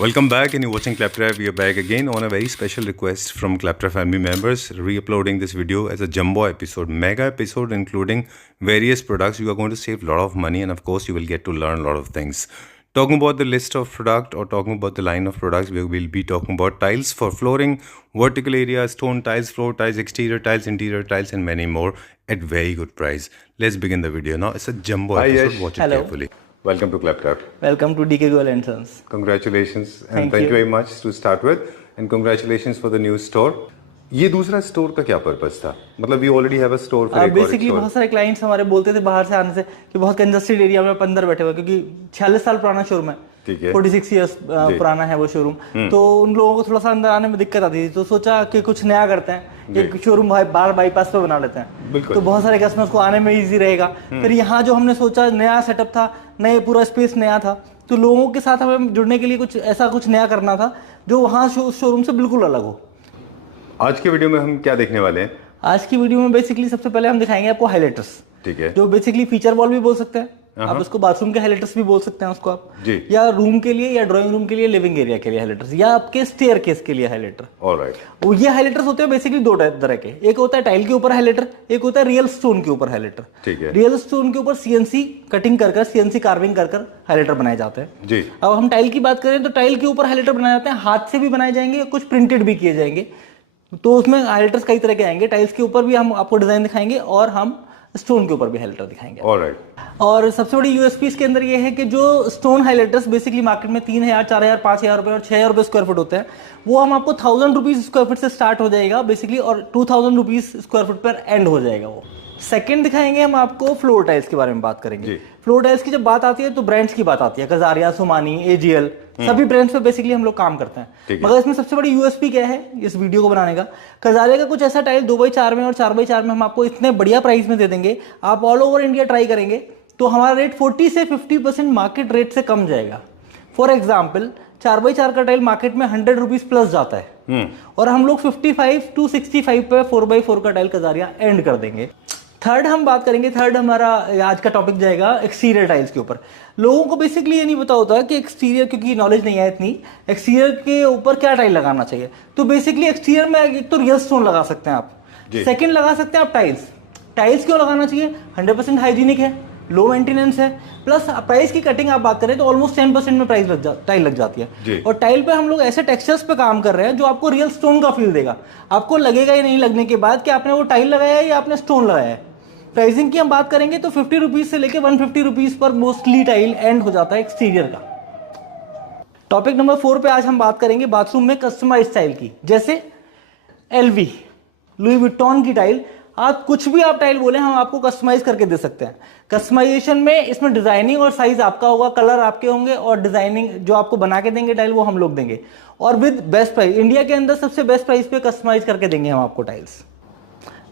Welcome back, and you're watching Claptrap. We are back again on a very special request from Claptrap family members, re-uploading this video as a jumbo episode, mega episode, including various products. You are going to save a lot of money, and of course, you will get to learn a lot of things. Talking about the list of product or talking about the line of products, we will be talking about tiles for flooring, vertical area, stone tiles, floor tiles, exterior tiles, interior tiles, and many more at very good price. Let's begin the video now. It's a jumbo episode. Yash. Watch it Hello. carefully. Welcome to Claptrap. Welcome to DK Goel and Sons. Congratulations and Thank thank you you. very much to start with, and congratulations for the new store. ये दूसरा store का क्या purpose था? मतलब we already have a store for basically बहुत सारे clients हमारे बोलते थे बाहर से आने से कि बहुत कंजस्टेड एरिया में अंदर बैठे हुए, क्योंकि 46 साल पुराना शोरूम है, ठीक है, 46 इयर्स पुराना है वो शोरूम, तो उन लोगों को थोड़ा सा अंदर आने में दिक्कत आती थी, तो सोचा कि कुछ नया करते हैं, कि शोरूम बाहर बाईपास पे बना लेते हैं, तो बहुत सारे कस्टमर्स को आने में ईजी रहेगा। फिर यहाँ जो हमने सोचा नया सेटअप था, नए पूरा स्पेस नया था, तो लोगों के साथ हमें जुड़ने के लिए कुछ नया करना था जो वहाँ शोरूम से बिल्कुल अलग हो। आज के वीडियो में हम क्या देखने वाले हैं? आज की वीडियो में बेसिकली सबसे पहले हम दिखाएंगे आपको हाइलाइटर्स, ठीक है, जो बेसिकली फीचर वॉल भी बोल सकते हैं आप, उसको बाथरूम के हाइलाइटर्स भी बोल सकते हैं उसको आप जी, या रूम के लिए या ड्राइंग रूम के लिए, लिविंग एरिया के लिए हाइलाइटर्स, या आपके स्टेयर केस के लिए हाइलाइटर। ऑलराइट। ये हाइलाइटर्स होते हैं बेसिकली दो तरह के, एक होता है टाइल के ऊपर हाइलाइटर, एक होता है रियल स्टोन के ऊपर हाइलाइटर। ठीक है। रियल स्टोन के ऊपर सीएनसी कटिंग कर सीएनसी कार्विंग कर हाइलाइटर बनाए जाते हैं जी। अब हम टाइल की बात करें तो टाइल के ऊपर हाइलाइटर बनाए जाते हैं, हाथ से भी बनाए जाएंगे, कुछ प्रिंटेड भी किए जाएंगे, तो उसमें हाइलाइटर्स कई तरह के आएंगे। टाइल्स के ऊपर भी हम आपको डिजाइन दिखाएंगे और हम स्टोन के ऊपर भी हाइलाइटर दिखाएंगे। ऑलराइट। और सबसे बड़ी यूएसपी इसके अंदर ये है कि जो स्टोन हाइलाइटर्स बेसिकली मार्केट में 3000, 4000, 5000 रुपए और 6000 रुपए स्क्वायर फुट होते हैं, वो हम आपको 1000 रुपीज स्क्वायर फुट से स्टार्ट हो जाएगा बेसिकली, और 2000 रुपीज स्क्वायर फुट पर एंड हो जाएगा वो। सेकंड दिखाएंगे हम आपको फ्लोर टाइल्स के बारे में बात करेंगे। फ्लोर टाइल्स की जब बात आती है तो ब्रांड्स की बात आती है, कजारिया, सोमानी, एजीएल, सभी ब्रांड्स पे बेसिकली हम लोग काम करते हैं। मगर इसमें सबसे बड़ी यूएसपी क्या है इस वीडियो को बनाने का, कजारिया का कुछ ऐसा टाइल 2x4 में और 4x4 में हम आपको इतने बढ़िया प्राइस में दे देंगे, आप ऑल ओवर इंडिया ट्राई करेंगे तो हमारा रेट 40 से 50% मार्केट रेट से कम जाएगा। फॉर एग्जाम्पल 4x4 का टाइल मार्केट में 100 रुपीज प्लस जाता है, और हम लोग 55 to 65 पे 4x4 का टाइल कजारिया एंड कर देंगे। थर्ड हम बात करेंगे, थर्ड हमारा आज का टॉपिक जाएगा एक्सटीरियर टाइल्स के ऊपर। लोगों को बेसिकली ये नहीं पता होता कि एक्सटीरियर, क्योंकि नॉलेज नहीं है इतनी, एक्सटीरियर के ऊपर क्या टाइल लगाना चाहिए। तो बेसिकली एक्सटीरियर में एक तो रियल स्टोन लगा सकते हैं आप, सेकंड लगा सकते हैं आप टाइल्स। टाइल्स क्यों लगाना चाहिए? 100% हाइजीनिक है, लो मेंटेनेंस है, प्लस प्राइस की कटिंग आप बात करें तो ऑलमोस्ट 10% में टाइल लग जाती है। और टाइल पे हम लोग ऐसे टेक्सचर्स पे काम कर रहे हैं जो आपको रियल स्टोन का फील देगा। आपको लगेगा ही नहीं लगने के बाद कि आपने वो टाइल लगाया है या आपने स्टोन लगाया है। प्राइसिंग की हम बात करेंगे तो 50 रुपीज से लेके 150 rupees per mostly tile and हो जाता है एक्सटीरियर का। टॉपिक नंबर 4 पे आज हम बात करेंगे बाथरूम में कस्टमाइज टाइल की, जैसे LV, लुई विट्टॉन की टाइल। आप कुछ भी आप टाइल बोले हम आपको कस्टमाइज करके दे सकते हैं। कस्टमाइजेशन में इसमें डिजाइनिंग और साइज आपका होगा, कलर आपके होंगे, और डिजाइनिंग जो आपको बना के देंगे टाइल वो हम लोग देंगे, और विद बेस्ट प्राइस। इंडिया के अंदर सबसे बेस्ट प्राइस पे कस्टमाइज करके देंगे हम आपको tiles.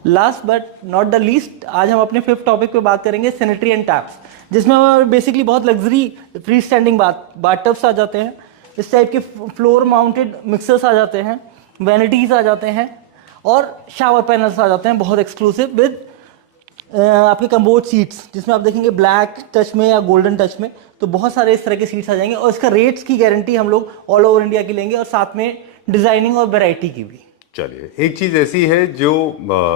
Last but not the least, आज हम अपने 5th टॉपिक पे बात करेंगे सैनिटरी एंड टैप्स, जिसमें बेसिकली बहुत लग्जरी फ्री स्टैंडिंग बाथटब्स आ जाते हैं, इस टाइप के फ्लोर माउंटेड मिक्सर्स आ जाते हैं, वैनिटीज आ जाते हैं, और शावर पैनल्स आ जाते हैं बहुत एक्सक्लूसिव विद आपके कम्बोर्ड सीट्स, जिसमें आप देखेंगे ब्लैक टच में या गोल्डन टच में, तो बहुत सारे इस तरह के सीट्स आ जाएंगे। और इसका रेट्स की गारंटी हम लोग ऑल ओवर इंडिया की लेंगे, और साथ में डिजाइनिंग और वेराइटी की भी। चलिए, एक चीज ऐसी है जो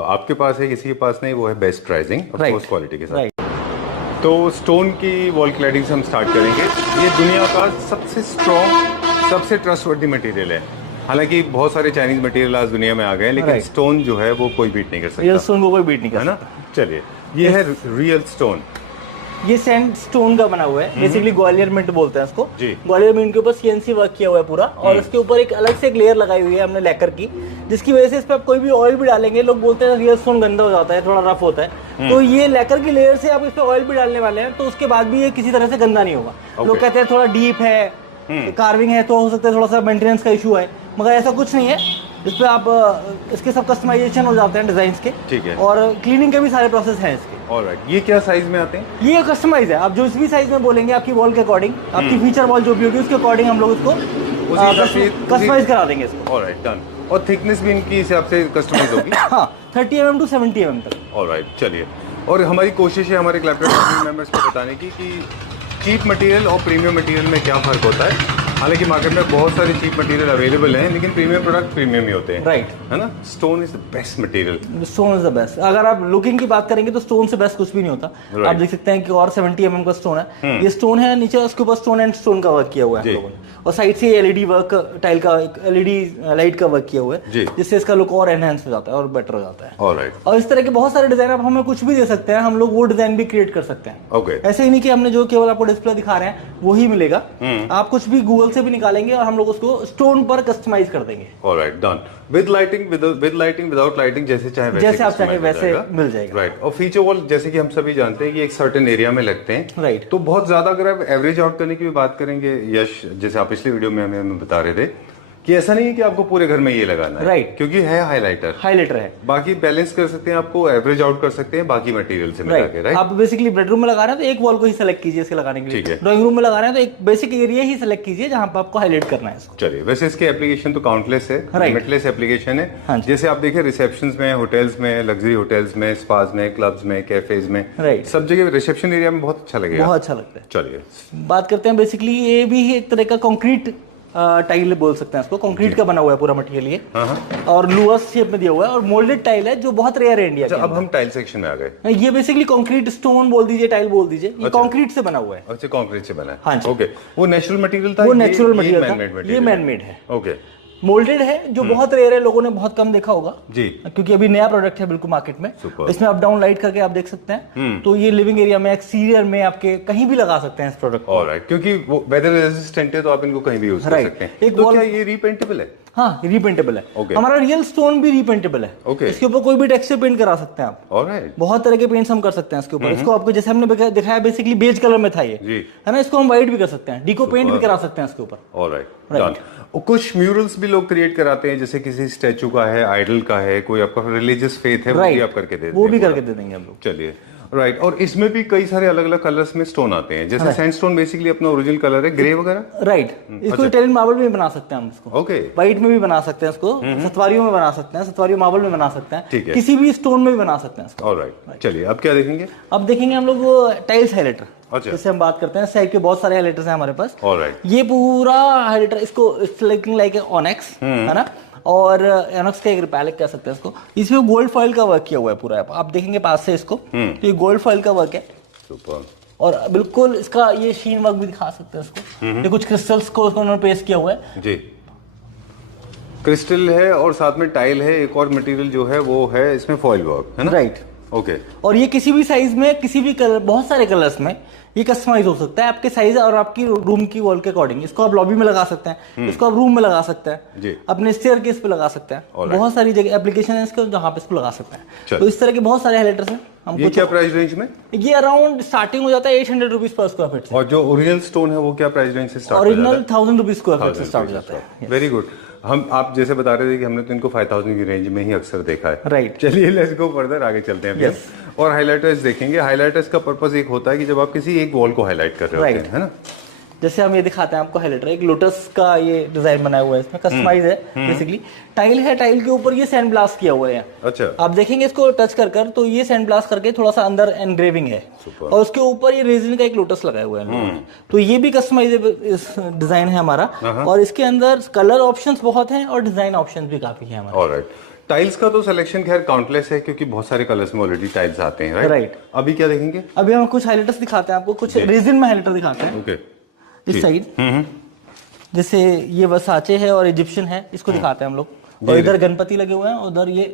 आपके पास है, किसी के पास नहीं, वो है बेस्ट प्राइसिंग और बेस्ट क्वालिटी के साथ। तो स्टोन की वॉल क्लैडिंग से हम स्टार्ट करेंगे। ये दुनिया का सबसे स्ट्रॉन्ग, सबसे ट्रस्टवर्दी मटेरियल है। हालांकि बहुत सारे चाइनीज मटेरियल आज दुनिया में आ गए हैं, लेकिन स्टोन जो है वो कोई बीट नहीं कर सकता। रियल स्टोन को कोई बीट नहीं कर सकता, है ना। चलिए, ये है रियल स्टोन। ये सैंड स्टोन का बना हुआ है, बेसिकली ग्वालियर मिंट बोलते हैं इसको। जी। ग्वालियर मिंट के ऊपर सीएनसी वर्क किया हुआ है पूरा, और उसके ऊपर एक अलग से एक लेयर लगाई हुई है हमने लैकर की, जिसकी वजह से इस पर आप कोई भी ऑयल भी डालेंगे, लोग बोलते हैं रियल स्टोन गंदा हो जाता है, थोड़ा रफ होता है, तो ये लैकर की लेयर से आप इस पर ऑयल भी डालने वाले हैं, तो उसके बाद भी ये किसी तरह से गंदा नहीं होगा। लोग कहते हैं थोड़ा डीप है, कार्विंग है, तो हो सकता है थोड़ा सा मेंटेनेंस का इशू है, मगर ऐसा कुछ नहीं है। इस पे आप इसके सब कस्टमाइजेशन हो जाते हैं डिजाइन के, ठीक है, और क्लीनिंग के भी सारे प्रोसेस हैं इसके। ऑलराइट। ये क्या साइज में आते हैं? ये कस्टमाइज है, आप जो भी साइज में बोलेंगे आपकी वॉल के अकॉर्डिंग, आपकी फीचर वॉल जो भी होगी उसके अकॉर्डिंग हम लोग उसको कस्टमाइज करा देंगे इसको। Alright, done. और थिकनेस भी इनकी हिसाब से कस्टमाइज होगी। हाँ, 30 mm to 70 mm तक। ऑलराइट, चलिए। और हमारी कोशिश है हमारे क्लैपट्रैप मेंबर्स को बताने की कि चीप मटेरियल और प्रीमियम मटेरियल में क्या फ़र्क होता है। हालांकि मार्केट में बहुत सारे चीप मटेरियल अवेलेबल हैं, लेकिन प्रीमियम प्रोडक्ट प्रीमियम ही होते हैं, राइट। है ना। Stone is the best material. Stone is the best. अगर आप लुकिंग की बात करेंगे तो स्टोन से बेस्ट कुछ भी नहीं होता। आप देख सकते हैं कि और 70 mm का स्टोन है। ये स्टोन है, नीचे उसके ऊपर स्टोन एंड स्टोन का वर्क किया हुआ है हम लोगों ने, और साइड से एलईडी वर्क, टाइल का एलईडी लाइट का वर्क किया हुआ है, जिससे इसका लुक और एनहांस हो जाता है और बेटर हो जाता है। ऑलराइट। और इस तरह के बहुत सारे डिजाइन आप हमें कुछ भी दे सकते हैं, हम लोग वो डिजाइन भी क्रिएट कर सकते हैं। ओके। ऐसे ही नहीं कि हमने जो केवल आपको डिस्प्ले दिखा रहे हैं वही मिलेगा, आप कुछ भी गूगल से भी निकालेंगे और हम लोग उसको स्टोन पर कस्टमाइज कर देंगे। Alright, done. With lighting, without lighting, जैसे आप चाहें वैसे मिल जाएगा। राइट। और फीचर वॉल जैसे कि हम सभी जानते हैं कि एक सर्टेन एरिया में लगते हैं, राइट। तो बहुत ज्यादा अगर आप एवरेज आउट करने की भी बात करेंगे यश, जैसे आप पिछली वीडियो में हमें बता रहे थे कि ऐसा नहीं है कि आपको पूरे घर में ये लगाना है, राइट, क्योंकि है हाइलाइटर है। बाकी बैलेंस कर सकते हैं, आपको एवरेज आउट कर सकते हैं बाकी मटेरियल से मिला के, राइट। आप बेसिकली बेडरूम में लगा रहे हैं तो एक वॉल को ही सेलेक्ट कीजिए इसके लगाने के लिए। ड्राइंग रूम में लगा रहे हैं तो एक बेसिक एरिया ही सेलेक्ट कीजिए जहां पर आपको हाईलाइट करना है इसको। चलिए, वैसे इसके एप्लीकेशन तो काउंटलेस है, लिमिटलेस एप्लीकेशन है। जैसे आप देखिए रिसेप्शंस में, होटल्स में, लग्जरी होटल्स में, स्पास में, क्लब्स में, कैफेज में, सब जगह रिसेप्शन एरिया में बहुत अच्छा लगेगा, बहुत अच्छा लगता है। चलिए बात करते हैं, बेसिकली ये भी एक तरह का कंक्रीट टाइल बोल सकते हैं इसको, कंक्रीट का बना हुआ है पूरा मटेरियल ये, और लुअस शेप में दिया हुआ है और मोल्डेड टाइल है जो बहुत रेयर है इंडिया में। अब हम टाइल सेक्शन में आ गए। ये बेसिकली कंक्रीट स्टोन बोल दीजिए, टाइल बोल दीजिए, ये कंक्रीट से बना हुआ है। अच्छा, कंक्रीट से बना है। हाँ जी। ओके। वो नेचुरल मटेरियल था, वो नेचुरल मटेरियल था, ये मैनमेड है। ओके। मोल्डेड है जो बहुत रेयर है, लोगों ने बहुत कम देखा होगा जी, क्योंकि अभी नया प्रोडक्ट है बिल्कुल मार्केट में। इसमें अप डाउन लाइट करके आप देख सकते हैं, तो ये लिविंग एरिया में, एक्सटीरियर में, आपके कहीं भी लगा सकते हैं इस प्रोडक्ट को। ऑलराइट, क्योंकि वो वेदर रेजिस्टेंट है तो आप इनको कहीं भी यूज कर सकते हैं। एक तो क्या ये रीपेंटेबल है? हाँ, रीपेंटेबल है। हमारा रियल स्टोन भी रीपेंटेबल है। इसके ऊपर कोई भी टेक्सचर पेंट करा सकते हैं आप। ऑलराइट। बहुत तरह के पेंट्स हम कर सकते हैं इसके ऊपर। इसको आपको जैसे हमने दिखाया बेसिकली बेज कलर में था ये, है ना, इसको हम व्हाइट भी कर सकते हैं, डीको पेंट भी करा सकते हैं इसके ऊपर। Alright, done. कुछ म्यूरल्स भी लोग क्रिएट कराते हैं, जैसे किसी स्टैचू का है, आइडल का है, कोई आपका रिलीजियस फेथ है, वो भी आप करके दे देंगे। वो भी करके दे देंगे हम लोग। चलिए, राइट। और इसमें भी कई सारे अलग अलग कलर्स में स्टोन आते हैं, जैसे सैंडस्टोन बेसिकली अपना ओरिजिनल कलर है, ग्रे वगैरह, राइट। इसको इटालियन मार्बल में बना सकते हैं हम इसको। ओके। व्हाइट में भी बना सकते हैं इसको, सतवारियों में बना सकते हैं, सतवारियों मार्बल में बना सकते हैं, किसी भी स्टोन में भी बना सकते हैं इसको। ऑलराइट, चलिए अब क्या देखेंगे? अब देखेंगे हम लोग टाइल्स हाइलाइटर। अच्छा। जैसे हम बात करते हैं, साइड के बहुत सारे हाइलाइटर्स हैं हमारे पास। ऑलराइट। ये पूरा हाइलाइटर, इसको इट्स लुकिंग लाइक ऑनेक्स, है ना, और एनॉक्स का एक रिपैलिक कह सकते हैं इसको। इसमें गोल्ड फॉइल का वर्क किया हुआ है पूरा, आप देखेंगे पास से इसको, तो ये गोल्ड फॉइल का वर्क है। सुपर। और बिल्कुल इसका ये शीन वर्क भी दिखा सकते हैं इसको। ये कुछ क्रिस्टल्स को उन्होंने पेस्ट किया हुआ है जी, क्रिस्टल है और साथ में टाइल है, एक और मटेरियल जो है वो है इसमें फॉइल वर्क, है ना, राइट। ओके। और ये किसी भी साइज में, किसी भी कलर, बहुत सारे कलर्स में ये कस्टमाइज हो सकता है आपके साइज और आपकी रूम की वॉल के अकॉर्डिंग। इसको आप लॉबी में लगा सकते हैं, इसको आप रूम में लगा सकते हैं जी, अपने स्टेयरकेस पे लगा सकते हैं। बहुत सारी जगह एप्लीकेशन है इसके जहां पे इसको लगा सकते हैं। तो इस तरह के बहुत सारे हाइलाइटर्स हैं। ये क्या प्राइस रेंज में? ये अराउंड स्टार्टिंग हो जाता है 800 रुपीज पर स्क्वायर फीट से। और जो ओरिजिनल स्टोन है वो क्या प्राइस रेंज से start? Original 1000 rupees square feet से स्टार्ट हो जाता है। Very good. आप जैसे बता रहे थे कि हमने तो इनको 5000 की रेंज में ही अक्सर देखा है, राइट। चलिए लेट्स गो फर्दर, आगे चलते हैं। yes. और हाइलाइटर्स देखेंगे। हाइलाइटर्स का पर्पस एक होता है कि जब आप किसी एक वॉल को हाईलाइट कर रहे होते हैं, है ना। जैसे हम ये दिखाते हैं आपको हाइलाइटर, एक लोटस का ये डिजाइन बनाया हुआ है, इसमें कस्टमाइज है बेसिकली। टाइल है, टाइल के ऊपर ये सैंड ब्लास्ट किया हुआ है। अच्छा। आप देखेंगे इसको टच कर तो ये सैंड ब्लास्ट करके थोड़ा सा अंदर एनग्रेविंग है, और उसके ऊपर ये रेजिन का एक लोटस लगाया हुआ है। तो ये भी कस्टमाइजेबल डिजाइन है हमारा, और इसके अंदर कलर ऑप्शंस बहुत हैं और डिजाइन ऑप्शंस भी काफी है हमारे। ऑलराइट। टाइल्स का तो सिलेक्शन खैर काउंटलेस है, क्योंकि बहुत सारे कलर्स में ऑलरेडी टाइल्स आते हैं, राइट। अभी क्या देखेंगे? अभी हम कुछ हाइलाइटर्स दिखाते हैं आपको, कुछ रेजिन में हाइलाइटर दिखाते हैं। ओके। इस साइड जैसे ये वर्साचे है और इजिप्शियन है, इसको दिखाते हैं हम लोग। और इधर गणपति लगे हुए हैं, उधर ये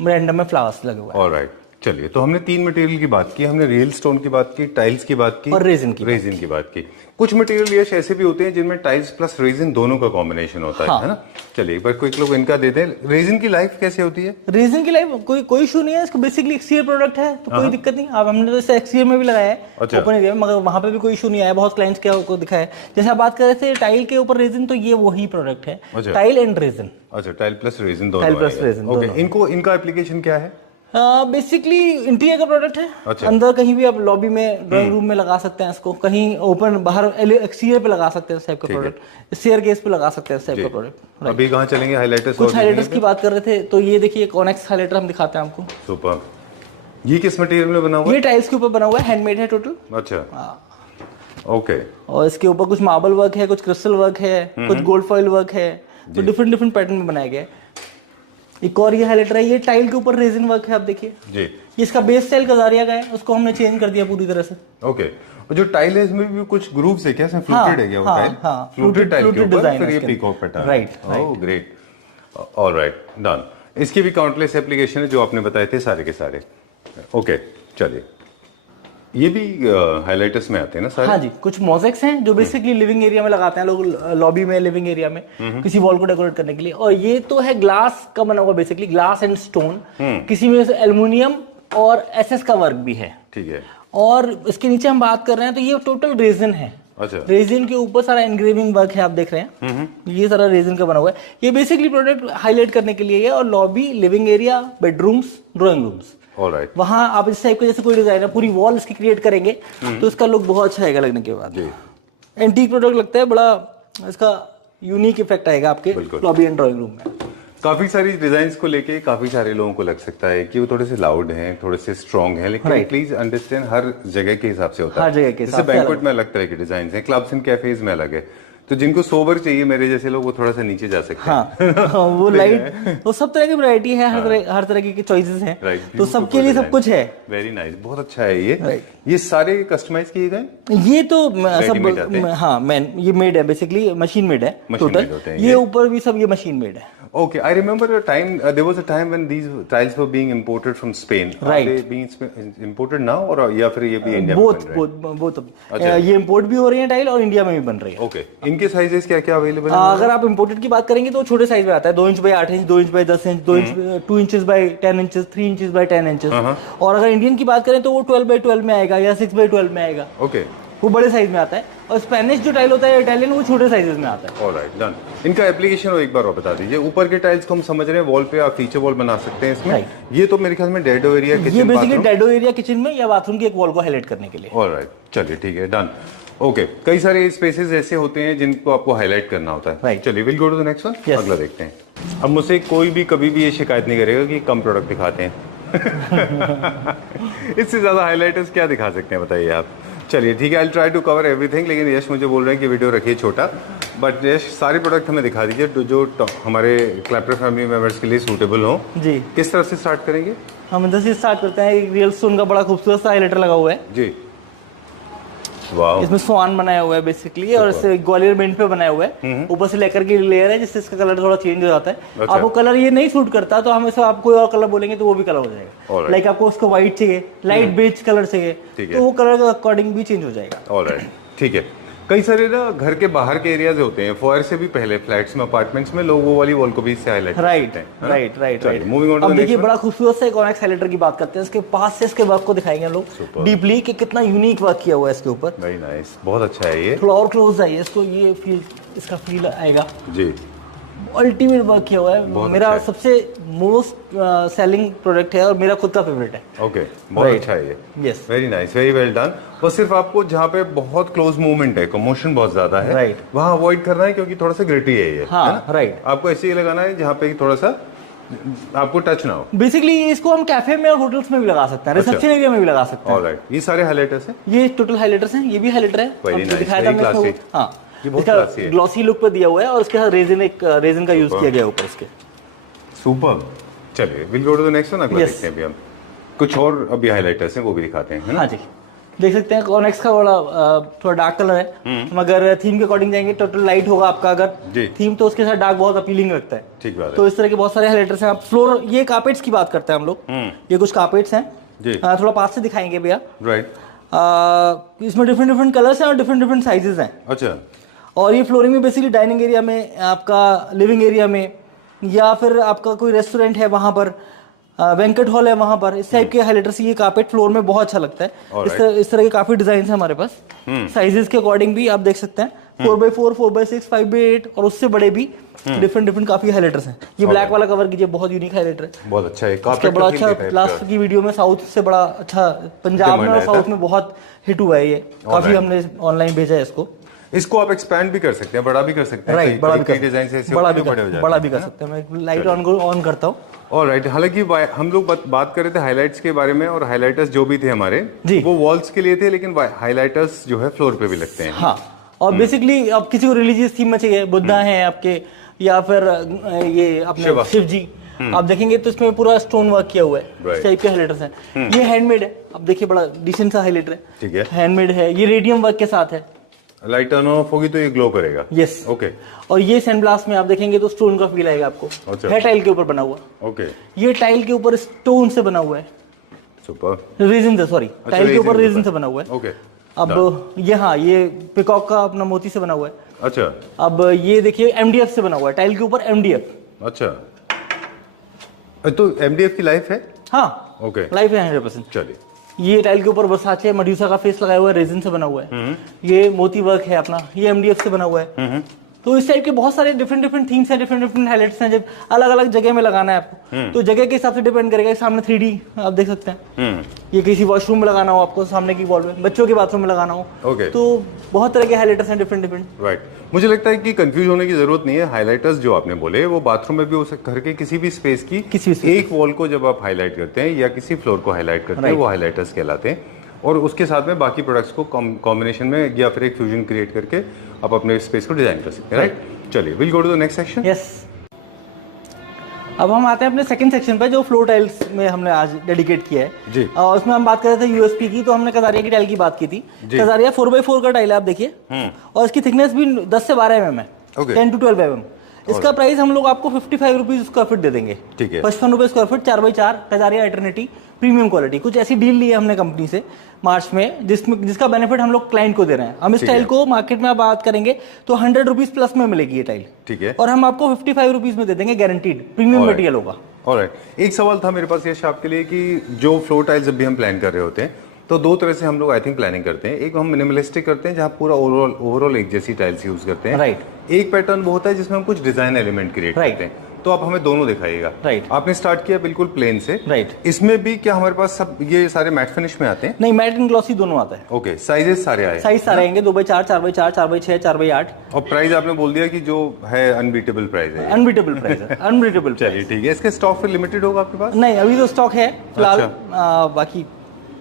रैंडम में फ्लावर्स लगे हुए हैं। ऑलराइट, चलिए तो हमने 3 मटेरियल की बात की, हमने रियल स्टोन की बात की, टाइल्स की बात की और रेजिन की बात की। कुछ मटेरियल ये ऐसे भी होते हैं जिनमें टाइल्स प्लस रेजिन दोनों का कॉम्बिनेशन होता है, है ना। चलिए एक बार क्विक लोग इनका देते हैं। रेजिन की लाइफ कैसे होती है? रेजिन की लाइफ कोई इशू नहीं है, इसको बेसिकली एक्सटीरियर प्रोडक्ट है तो कोई दिक्कत नहीं। अब हमने तो इसे एक्सटीरियर में भी लगाया है, ओपन एरिया में, मगर वहां पे भी कोई इशू नहीं आया। बहुत क्लाइंट्स को दिखाया है। जैसे आप बात कर रहे थे टाइल के ऊपर रेजिन, तो ये वही प्रोडक्ट है, टाइल एंड रेजिन। अच्छा, टाइल प्लस रेजिन दोनों। ओके, इनका एप्लीकेशन क्या है? बेसिकली इंटीरियर का प्रोडक्ट है। अच्छा। अंदर कहीं भी आप लॉबी में, ड्राइंग रूम में लगा सकते हैं इसको, कहीं ओपन बाहर एक्सटीरियर पे लगा सकते हैं इस टाइप का प्रोडक्ट, स्टेयरकेस पे लगा सकते हैं इस टाइप का प्रोडक्ट। अभी कहाँ चलेंगे? हाइलाइटर्स। कुछ हाइलाइटर्स की बात कर रहे थे, तो ये देखिए कॉनेक्स हाइलाइटर हम दिखाते हैं आपको। सुपर। ये किस मटेरियल में बना हुआ है? ये टाइल्स के ऊपर बना हुआ है, हैंडमेड है टोटल। अच्छा। ओके और इसके ऊपर कुछ मार्बल वर्क है, कुछ क्रिस्टल वर्क है, कुछ गोल्ड फॉइल वर्क है, तो डिफरेंट डिफरेंट पैटर्न में बनाया गया है। एक और ये हाईलाइटर है, ये टाइल के ऊपर रेजिन वर्क है, आप देखिए जी। ये इसका बेस स्टाइल कजारिया का है, उसको हमने चेंज कर दिया पूरी तरह से। ओके और जो टाइल है इसमें भी कुछ ग्रूव्स है क्या? इसमें फ्लूटेड है क्या वो टाइल? हाँ, फ्लूटेड टाइल के fluted ऊपर design फिर है ये इसके peacock pattern. Right oh great, alright done. इसकी भी काउंटलेस एप्लीकेशन है जो आपने बताए थे सारे के सारे। ओके चलिए, ये भी हाइलाइटर्स में आते हैं ना सारे? हाँ जी, कुछ मोजेक्स हैं जो बेसिकली लिविंग एरिया में लगाते हैं लोग, लॉबी में, लिविंग एरिया में किसी वॉल को डेकोरेट करने के लिए। और ये तो है ग्लास का बना हुआ, बेसिकली ग्लास एंड स्टोन, किसी में एल्युमिनियम और एसएस का वर्क भी है। ठीक है। और इसके नीचे हम बात कर रहे हैं तो ये टोटल रेजिन है। अच्छा। रेजिन के ऊपर सारा एनग्रेविंग वर्क है, आप देख रहे हैं, ये सारा रेजिन का बना हुआ है। ये बेसिकली प्रोडक्ट हाईलाइट करने के लिए है, और lobby, living area, bedrooms, drawing rooms, alright. वहां आप इस टाइप का जैसे कोई डिजाइन है पूरी वॉल इसकी क्रिएट करेंगे तो इसका लुक बहुत अच्छा आएगा लगने के बाद। एंटीक प्रोडक्ट लगता है, बड़ा इसका यूनिक इफेक्ट आएगा आपके लॉबी एंड ड्राइंग रूम में। काफी सारी डिजाइन्स को लेके काफी सारे लोगों को लग सकता है कि वो थोड़े से लाउड हैं, थोड़े से स्ट्रॉन्ग हैं, लेकिन प्लीज अंडरस्टैंड हर जगह के हिसाब से होता है। हर जगह के हिसाब से बैंक्वेट में अलग तरह के डिजाइन हैं, क्लब्स एंड कैफेज में अलग है। तो जिनको सोबर चाहिए मेरे जैसे लोग, वो थोड़ा सा नीचे जा सकते हैं। हाँ, वो लाइट, वो सब तरह की वैरायटी है, हर तरह की चॉइसेस हैं, तो सबके लिए सब कुछ है। वेरी नाइस, बहुत अच्छा है ये सारे कस्टमाइज किए गए। ये तो सब हाँ ये मेड है, बेसिकली मशीन मेड है टोटल। ये ऊपर भी सब ये मशीन मेड है। Okay, I remember a time. There was a time when these tiles were being imported from Spain. Right. Are they being imported now, or या फिर ये भी इंडिया में बन रहे हैं? बोथ ये इंपोर्ट भी हो रही है टाइल और इंडिया में भी बन रही है। ओके, इनके साइजेस क्या क्या अवेलेबल है? अगर आप इंपोर्टेड की बात करेंगे तो छोटे साइज में आता है, 2 inch by 8 inch, 2 inch by 10 inch, 2 inches by 10 inches, 3 inches by 10 inches. और अगर इंडियन की बात करें तो वो 12 बाई 12 में आएगा या 6 बाई 12 में आएगा। ओके, वो बड़े साइज में आता है। और स्पेनिश जो टाइल होता है इटालियन, वो छोटे साइजेस में आता है। Alright done. इनका एप्लीकेशन एक बार और बता दीजिए। ऊपर के टाइल्स को हम समझ रहे हैं वॉल पे आप फीचर वॉल बना सकते हैं इसमें। ये तो मेरे ख्याल में डेडो एरिया किचन, ये बेसिकली डेडो एरिया किचन में या बाथरूम की एक वॉल को हाईलाइट करने के लिए। ऑलराइट, चलिए ठीक है, डन। ओके, कई सारे स्पेसेस ऐसे होते हैं जिनको आपको हाईलाइट करना होता है। राइट, चलिए will go to the next one. अगला देखते हैं। अब मुझसे कोई भी कभी भी ये शिकायत नहीं करेगा कि कम प्रोडक्ट दिखाते हैं। इससे ज्यादा हाईलाइटर्स क्या दिखा सकते हैं बताइए आप। चलिए ठीक है, I try to cover everything, लेकिन यश मुझे बोल रहे हैं कि वीडियो रखिए छोटा, बट यश सारे प्रोडक्ट हमें दिखा दीजिए जो हमारे क्लैप्टर फैमिली मेंबर्स के लिए सूटेबल हो। जी, किस तरह से स्टार्ट करेंगे? हम इधर से स्टार्ट करते हैं। एक रियल स्टोन का बड़ा खूबसूरत सा हाईलाइटर लगा हुआ है जी, वाह। इसमें स्वान बनाया हुआ है बेसिकली, और इससे ग्वालियर पेंट पे बनाया हुआ है। ऊपर से लेकर की लेयर है जिससे इसका कलर थोड़ा चेंज हो जाता है। अच्छा। आपको कलर ये नहीं सूट करता तो हम इसे आप कोई और कलर बोलेंगे तो वो भी कलर हो जाएगा। लाइक आपको उसको व्हाइट चाहिए, लाइट बेज कलर चाहिए, तो वो कलर के अकॉर्डिंग भी चेंज हो जाएगा। ऑलराइट, ठीक है। कई सारे ना घर के बाहर के एरियाज होते हैं, फॉयर से भी पहले फ्लैट्स में, अपार्टमेंट्स में लोग वो वाली वॉल को भी इससे highlight right right. Moving on to the अब देखिए नेक्स्ट बड़ा खूबसूरत सा कॉनेक्स हाईलाइटर की बात करते हैं। इसके पास से इसके वर्क को दिखाएंगे हम लोग डीपली कि कितना यूनिक वर्क किया हुआ है इसके ऊपर। वेरी नाइस, बहुत अच्छा है ये। थोड़ा और क्लोज आइए इसको, ये फील, इसका फील आएगा जी। अल्टीमेट वर्क किया हुआ है। मेरा सबसे मोस्ट सेलिंग प्रोडक्ट है और मेरा खुद का फेवरेट है। ओके, बहुत अच्छा है ये। Yes, very nice, very well done. बस सिर्फ आपको जहाँ पे बहुत क्लोज मूवमेंट है, कमोशन बहुत ज्यादा है, राइट, वहाँ अवॉइड करना है क्योंकि थोड़ा सा ग्रिटी है ये। हाँ, राइट। आपको ऐसे ही लगाना है जहाँ पे थोड़ा सा आपको टच ना हो। बेसिकली इसको हम कैफे में और होटल्स में भी लगा सकते हैं, रिसेप्शन एरिया में भी लगा सकते हैं। ऑलराइट, ये सारे हाइलाइटर्स हैं। ये टोटल हाइलाइटर्स हैं। ये भी हाइलाइटर है, दिखाया था मैंने। हाँ, इसका ग्लॉसी लुक पे दिया हुआ है और उसके साथ रेजिन का यूज किया गया ऊपर इसके। सुपर। चलिए will go to the next one. अगला देखते हैं अभी हम। कुछ और अभी हाइलाइटर्स हैं वो भी दिखाते हैं, है ना? हाँ जी, देख सकते हैं कॉनेक्स का बड़ा थोड़ा डार्क कलर है। हम अगर थीम के अकॉर्डिंग जाएंगे टोटल लाइट होगा आपका, अगर थीम तो उसके साथ डार्क बहुत अपीलिंग लगता है। ठीक बात है। तो इस तरह के बहुत सारे हाइलाइटर्स हैं। आप फ्लोर, ये कार्पेट्स की बात करते हैं हम लोग। ये कुछ कार्पेट्स हैं जी, थोड़ा पास से दिखाएंगे भैया। राइट, इसमें डिफरेंट कलर्स हैं और डिफरेंट साइजेस हैं। अच्छा। और ये फ्लोरिंग में बेसिकली डाइनिंग एरिया में, आपका लिविंग एरिया में, या फिर आपका कोई रेस्टोरेंट है वहां पर, बैंक्वेट हॉल है वहां पर, इस टाइप के हाइलाइटर्स ये कार्पेट फ्लोर में बहुत अच्छा लगता है। इस तरह के काफी डिजाइन है हमारे पास। साइजेस के अकॉर्डिंग भी आप देख सकते हैं, 4x4, 4x6, 5x8 और उससे बड़े भी डिफरेंट काफी हाइलाइटर्स हैं। ये ब्लैक वाला कवर कीजिए, बहुत यूनिक हाइलाइटर है, बहुत अच्छा है। इसका बड़ा अच्छा, लास्ट की वीडियो में साउथ से बड़ा अच्छा, पंजाब में और साउथ में बहुत हिट हुआ है ये, काफी हमने ऑनलाइन भेजा है इसको। इसको आप एक्सपैंड भी कर सकते हैं, बड़ा भी कर सकते हैं। राइट, बड़ा भी कर डिजाइन से बड़ा भी कर सकते हैं। मैं लाइट ऑन करता हूँ। ऑलराइट, हालांकि हम लोग बात कर रहे थे हाइलाइट्स के बारे में, और हाइलाइटर्स जो भी थे हमारे जी। वो वॉल्स के लिए थे, लेकिन हाइलाइटर्स जो है फ्लोर पे भी लगते हैं। हाँ, और बेसिकली अब किसी को रिलीजियस थीम में चाहिए, बुद्धा हैं आपके, या फिर ये अपने शिव जी, आप देखेंगे तो इसमें पूरा स्टोन वर्क किया हुआ है, इस टाइप के हाइलाइटर्स हैं। ये हैंडमेड है, आप देखिए बड़ा डिसेंट सा हाइलाइटर है, ठीक है, हैंडमेड है, ये रेडियम वर्क के साथ है। लाइट टर्न ऑफ होगी तो ये ग्लो करेगा। Yes, okay. और ये सैंड ब्लास्ट में आप देखेंगे तो स्टोन का फील आएगा आपको। अच्छा। है टाइल के ऊपर बना हुआ। ओके। ये टाइल के ऊपर स्टोन से बना हुआ है, सुपर, रेजिन से, सॉरी, टाइल के ऊपर रेजिन से बना हुआ है। ओके। अब ये, हाँ, ये पिकॉक का अपना मोती से बना हुआ है। अच्छा। अब ये देखिए एमडीएफ से बना हुआ है, टाइल के ऊपर एमडीएफ। अच्छा, तो एमडीएफ की लाइफ है? हाँ, ओके, लाइफ है 100%। चलिए। ये टाइल के ऊपर वर्साचे मेडुसा का फेस लगाया हुआ है, रेजिन से बना हुआ है। ये मोती वर्क है अपना, ये एमडीएफ से बना हुआ है। तो इस टाइप के बहुत सारे डिफरेंट थीम्स हैं, डिफरेंट हाइलाइट्स हैं। जब अलग अलग जगह में लगाना है आपको, तो जगह के हिसाब से डिपेंड करेगा। सामने 3D आप देख सकते हैं, ये किसी वॉशरूम में लगाना हो आपको, सामने की वॉल में, बच्चों के बाथरूम में लगाना हो, ओके। तो बहुत तरह के हाइलाइटर्स हैं, डिफरेंट। राइट, मुझे लगता है कि कंफ्यूज होने की जरूरत नहीं है। हाइलाइटर्स जो आपने बोले वो बाथरूम में भी हो सकते, घर के किसी भी स्पेस की एक वॉल को जब आप हाईलाइट करते हैं या किसी फ्लोर को हाईलाइट करते हैं, वो हाइलाइटर्स कहलाते हैं। और उसके साथ में बाकी प्रोडक्ट्स को कॉम्बिनेशन में या फिर एक फ्यूजन क्रिएट करके आप अपने स्पेस को डिजाइन कर सकते हैं। राइट, चलिए will go to the next section. Yes, अब हम आते हैं अपने सेकंड सेक्शन पे, जो फ्लोर टाइल्स में हमने आज डेडिकेट किया है जी। उसमें हम बात कर रहे थे यूएसपी की, तो हमने कजारिया की टाइल की बात की थी। कजारिया 4x4 का टाइल है, आप देखिए, और इसकी थिकनेस भी 10 से 12 mm है, 10 to 12 mm। इसका प्राइस हम लोग आपको 55 रुपीज स्क्वायर फीट दे देंगे। ठीक है, 55 रुपए square feet, 4x4 Kajaria eternity premium quality. कुछ ऐसी डील ली है हमने कंपनी से मार्च में, जिसका बेनिफिट हम लोग क्लाइंट को दे रहे हैं। हम इस टाइल को मार्केट में आप बात करेंगे तो 100 रुपीज प्लस में मिलेगी ये टाइल। ठीक है, और हम आपको 55 रुपीज में दे देंगे, गारंटीड प्रीमियम मटेरियल होगा। ऑलराइट, एक सवाल था मेरे पास यश आपके लिए कि जो फ्लोर टाइल्स जब भी हम प्लान कर रहे होते हैं तो दो तरह से हम लोग आई थिंक प्लानिंग करते हैं। एक हम मिनिमलिस्टिक करते हैं जहाँ पूरा ओवरऑल एक जैसी टाइल्स यूज करते हैं। राइट। एक पैटर्न वो होता है जिसमें हम कुछ डिजाइन एलिमेंट क्रिएट करते हैं। तो आप हमें दोनों दिखाइएगा। राइट। आपने स्टार्ट किया बिल्कुल प्लेन से। राइट। इसमें भी क्या हमारे पास सब ये सारे मैट फिनिश में आते हैं? नहीं, मैट एंड ग्लॉसी दोनों आता है। ओके, साइजेस सारे आए? साइज सारे आएंगे, 2x4, 4x4, 4x6, 4x8। और प्राइस आपने बोल दिया कि जो है अनबीटेबल प्राइस है। अनबीटेबल प्राइस है, अनबीटेबल। चलिए ठीक है, इसके स्टॉक फिर लिमिटेड होगा आपके पास? नहीं, अभी तो स्टॉक है फिलहाल। बाकी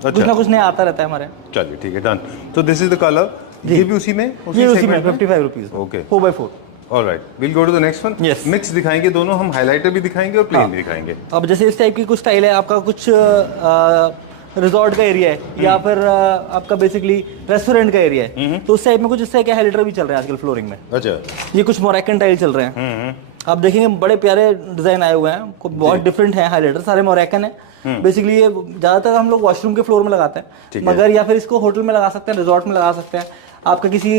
कुछ ना कुछ नया आता रहता है हमारे। चलिए ठीक है, डन। तो दिस इज द कलर, ये भी उसी में? ये उसी में 55 rupees. Okay, 4x4। Alright, will go to the next one. Yes. Mix दिखाएंगे दोनों हम, हाइलाइटर भी दिखाएंगे और प्लेन भी दिखाएंगे। अब जैसे इस टाइप की कुछ स्टाइल है, आपका कुछ रिजॉर्ट का एरिया है, या फिर आपका बेसिकली रेस्टोरेंट का एरिया है, तो उस टाइप में कुछ इस तरह के हाइलाइटर भी चल रहे हैं आजकल फ्लोरिंग में। अच्छा, ये कुछ मोरक्कन टाइल चल रहे हैं। आप देखेंगे बड़े प्यारे डिजाइन आए हुए हैं, बहुत डिफरेंट है हाइलाइटर, सारे मोरक्कन है। बेसिकली ये ज्यादातर हम लोग वॉशरूम के फ्लोर में लगाते हैं, मगर या फिर इसको होटल में लगा सकते हैं, रिजॉर्ट में लगा सकते हैं, आपका किसी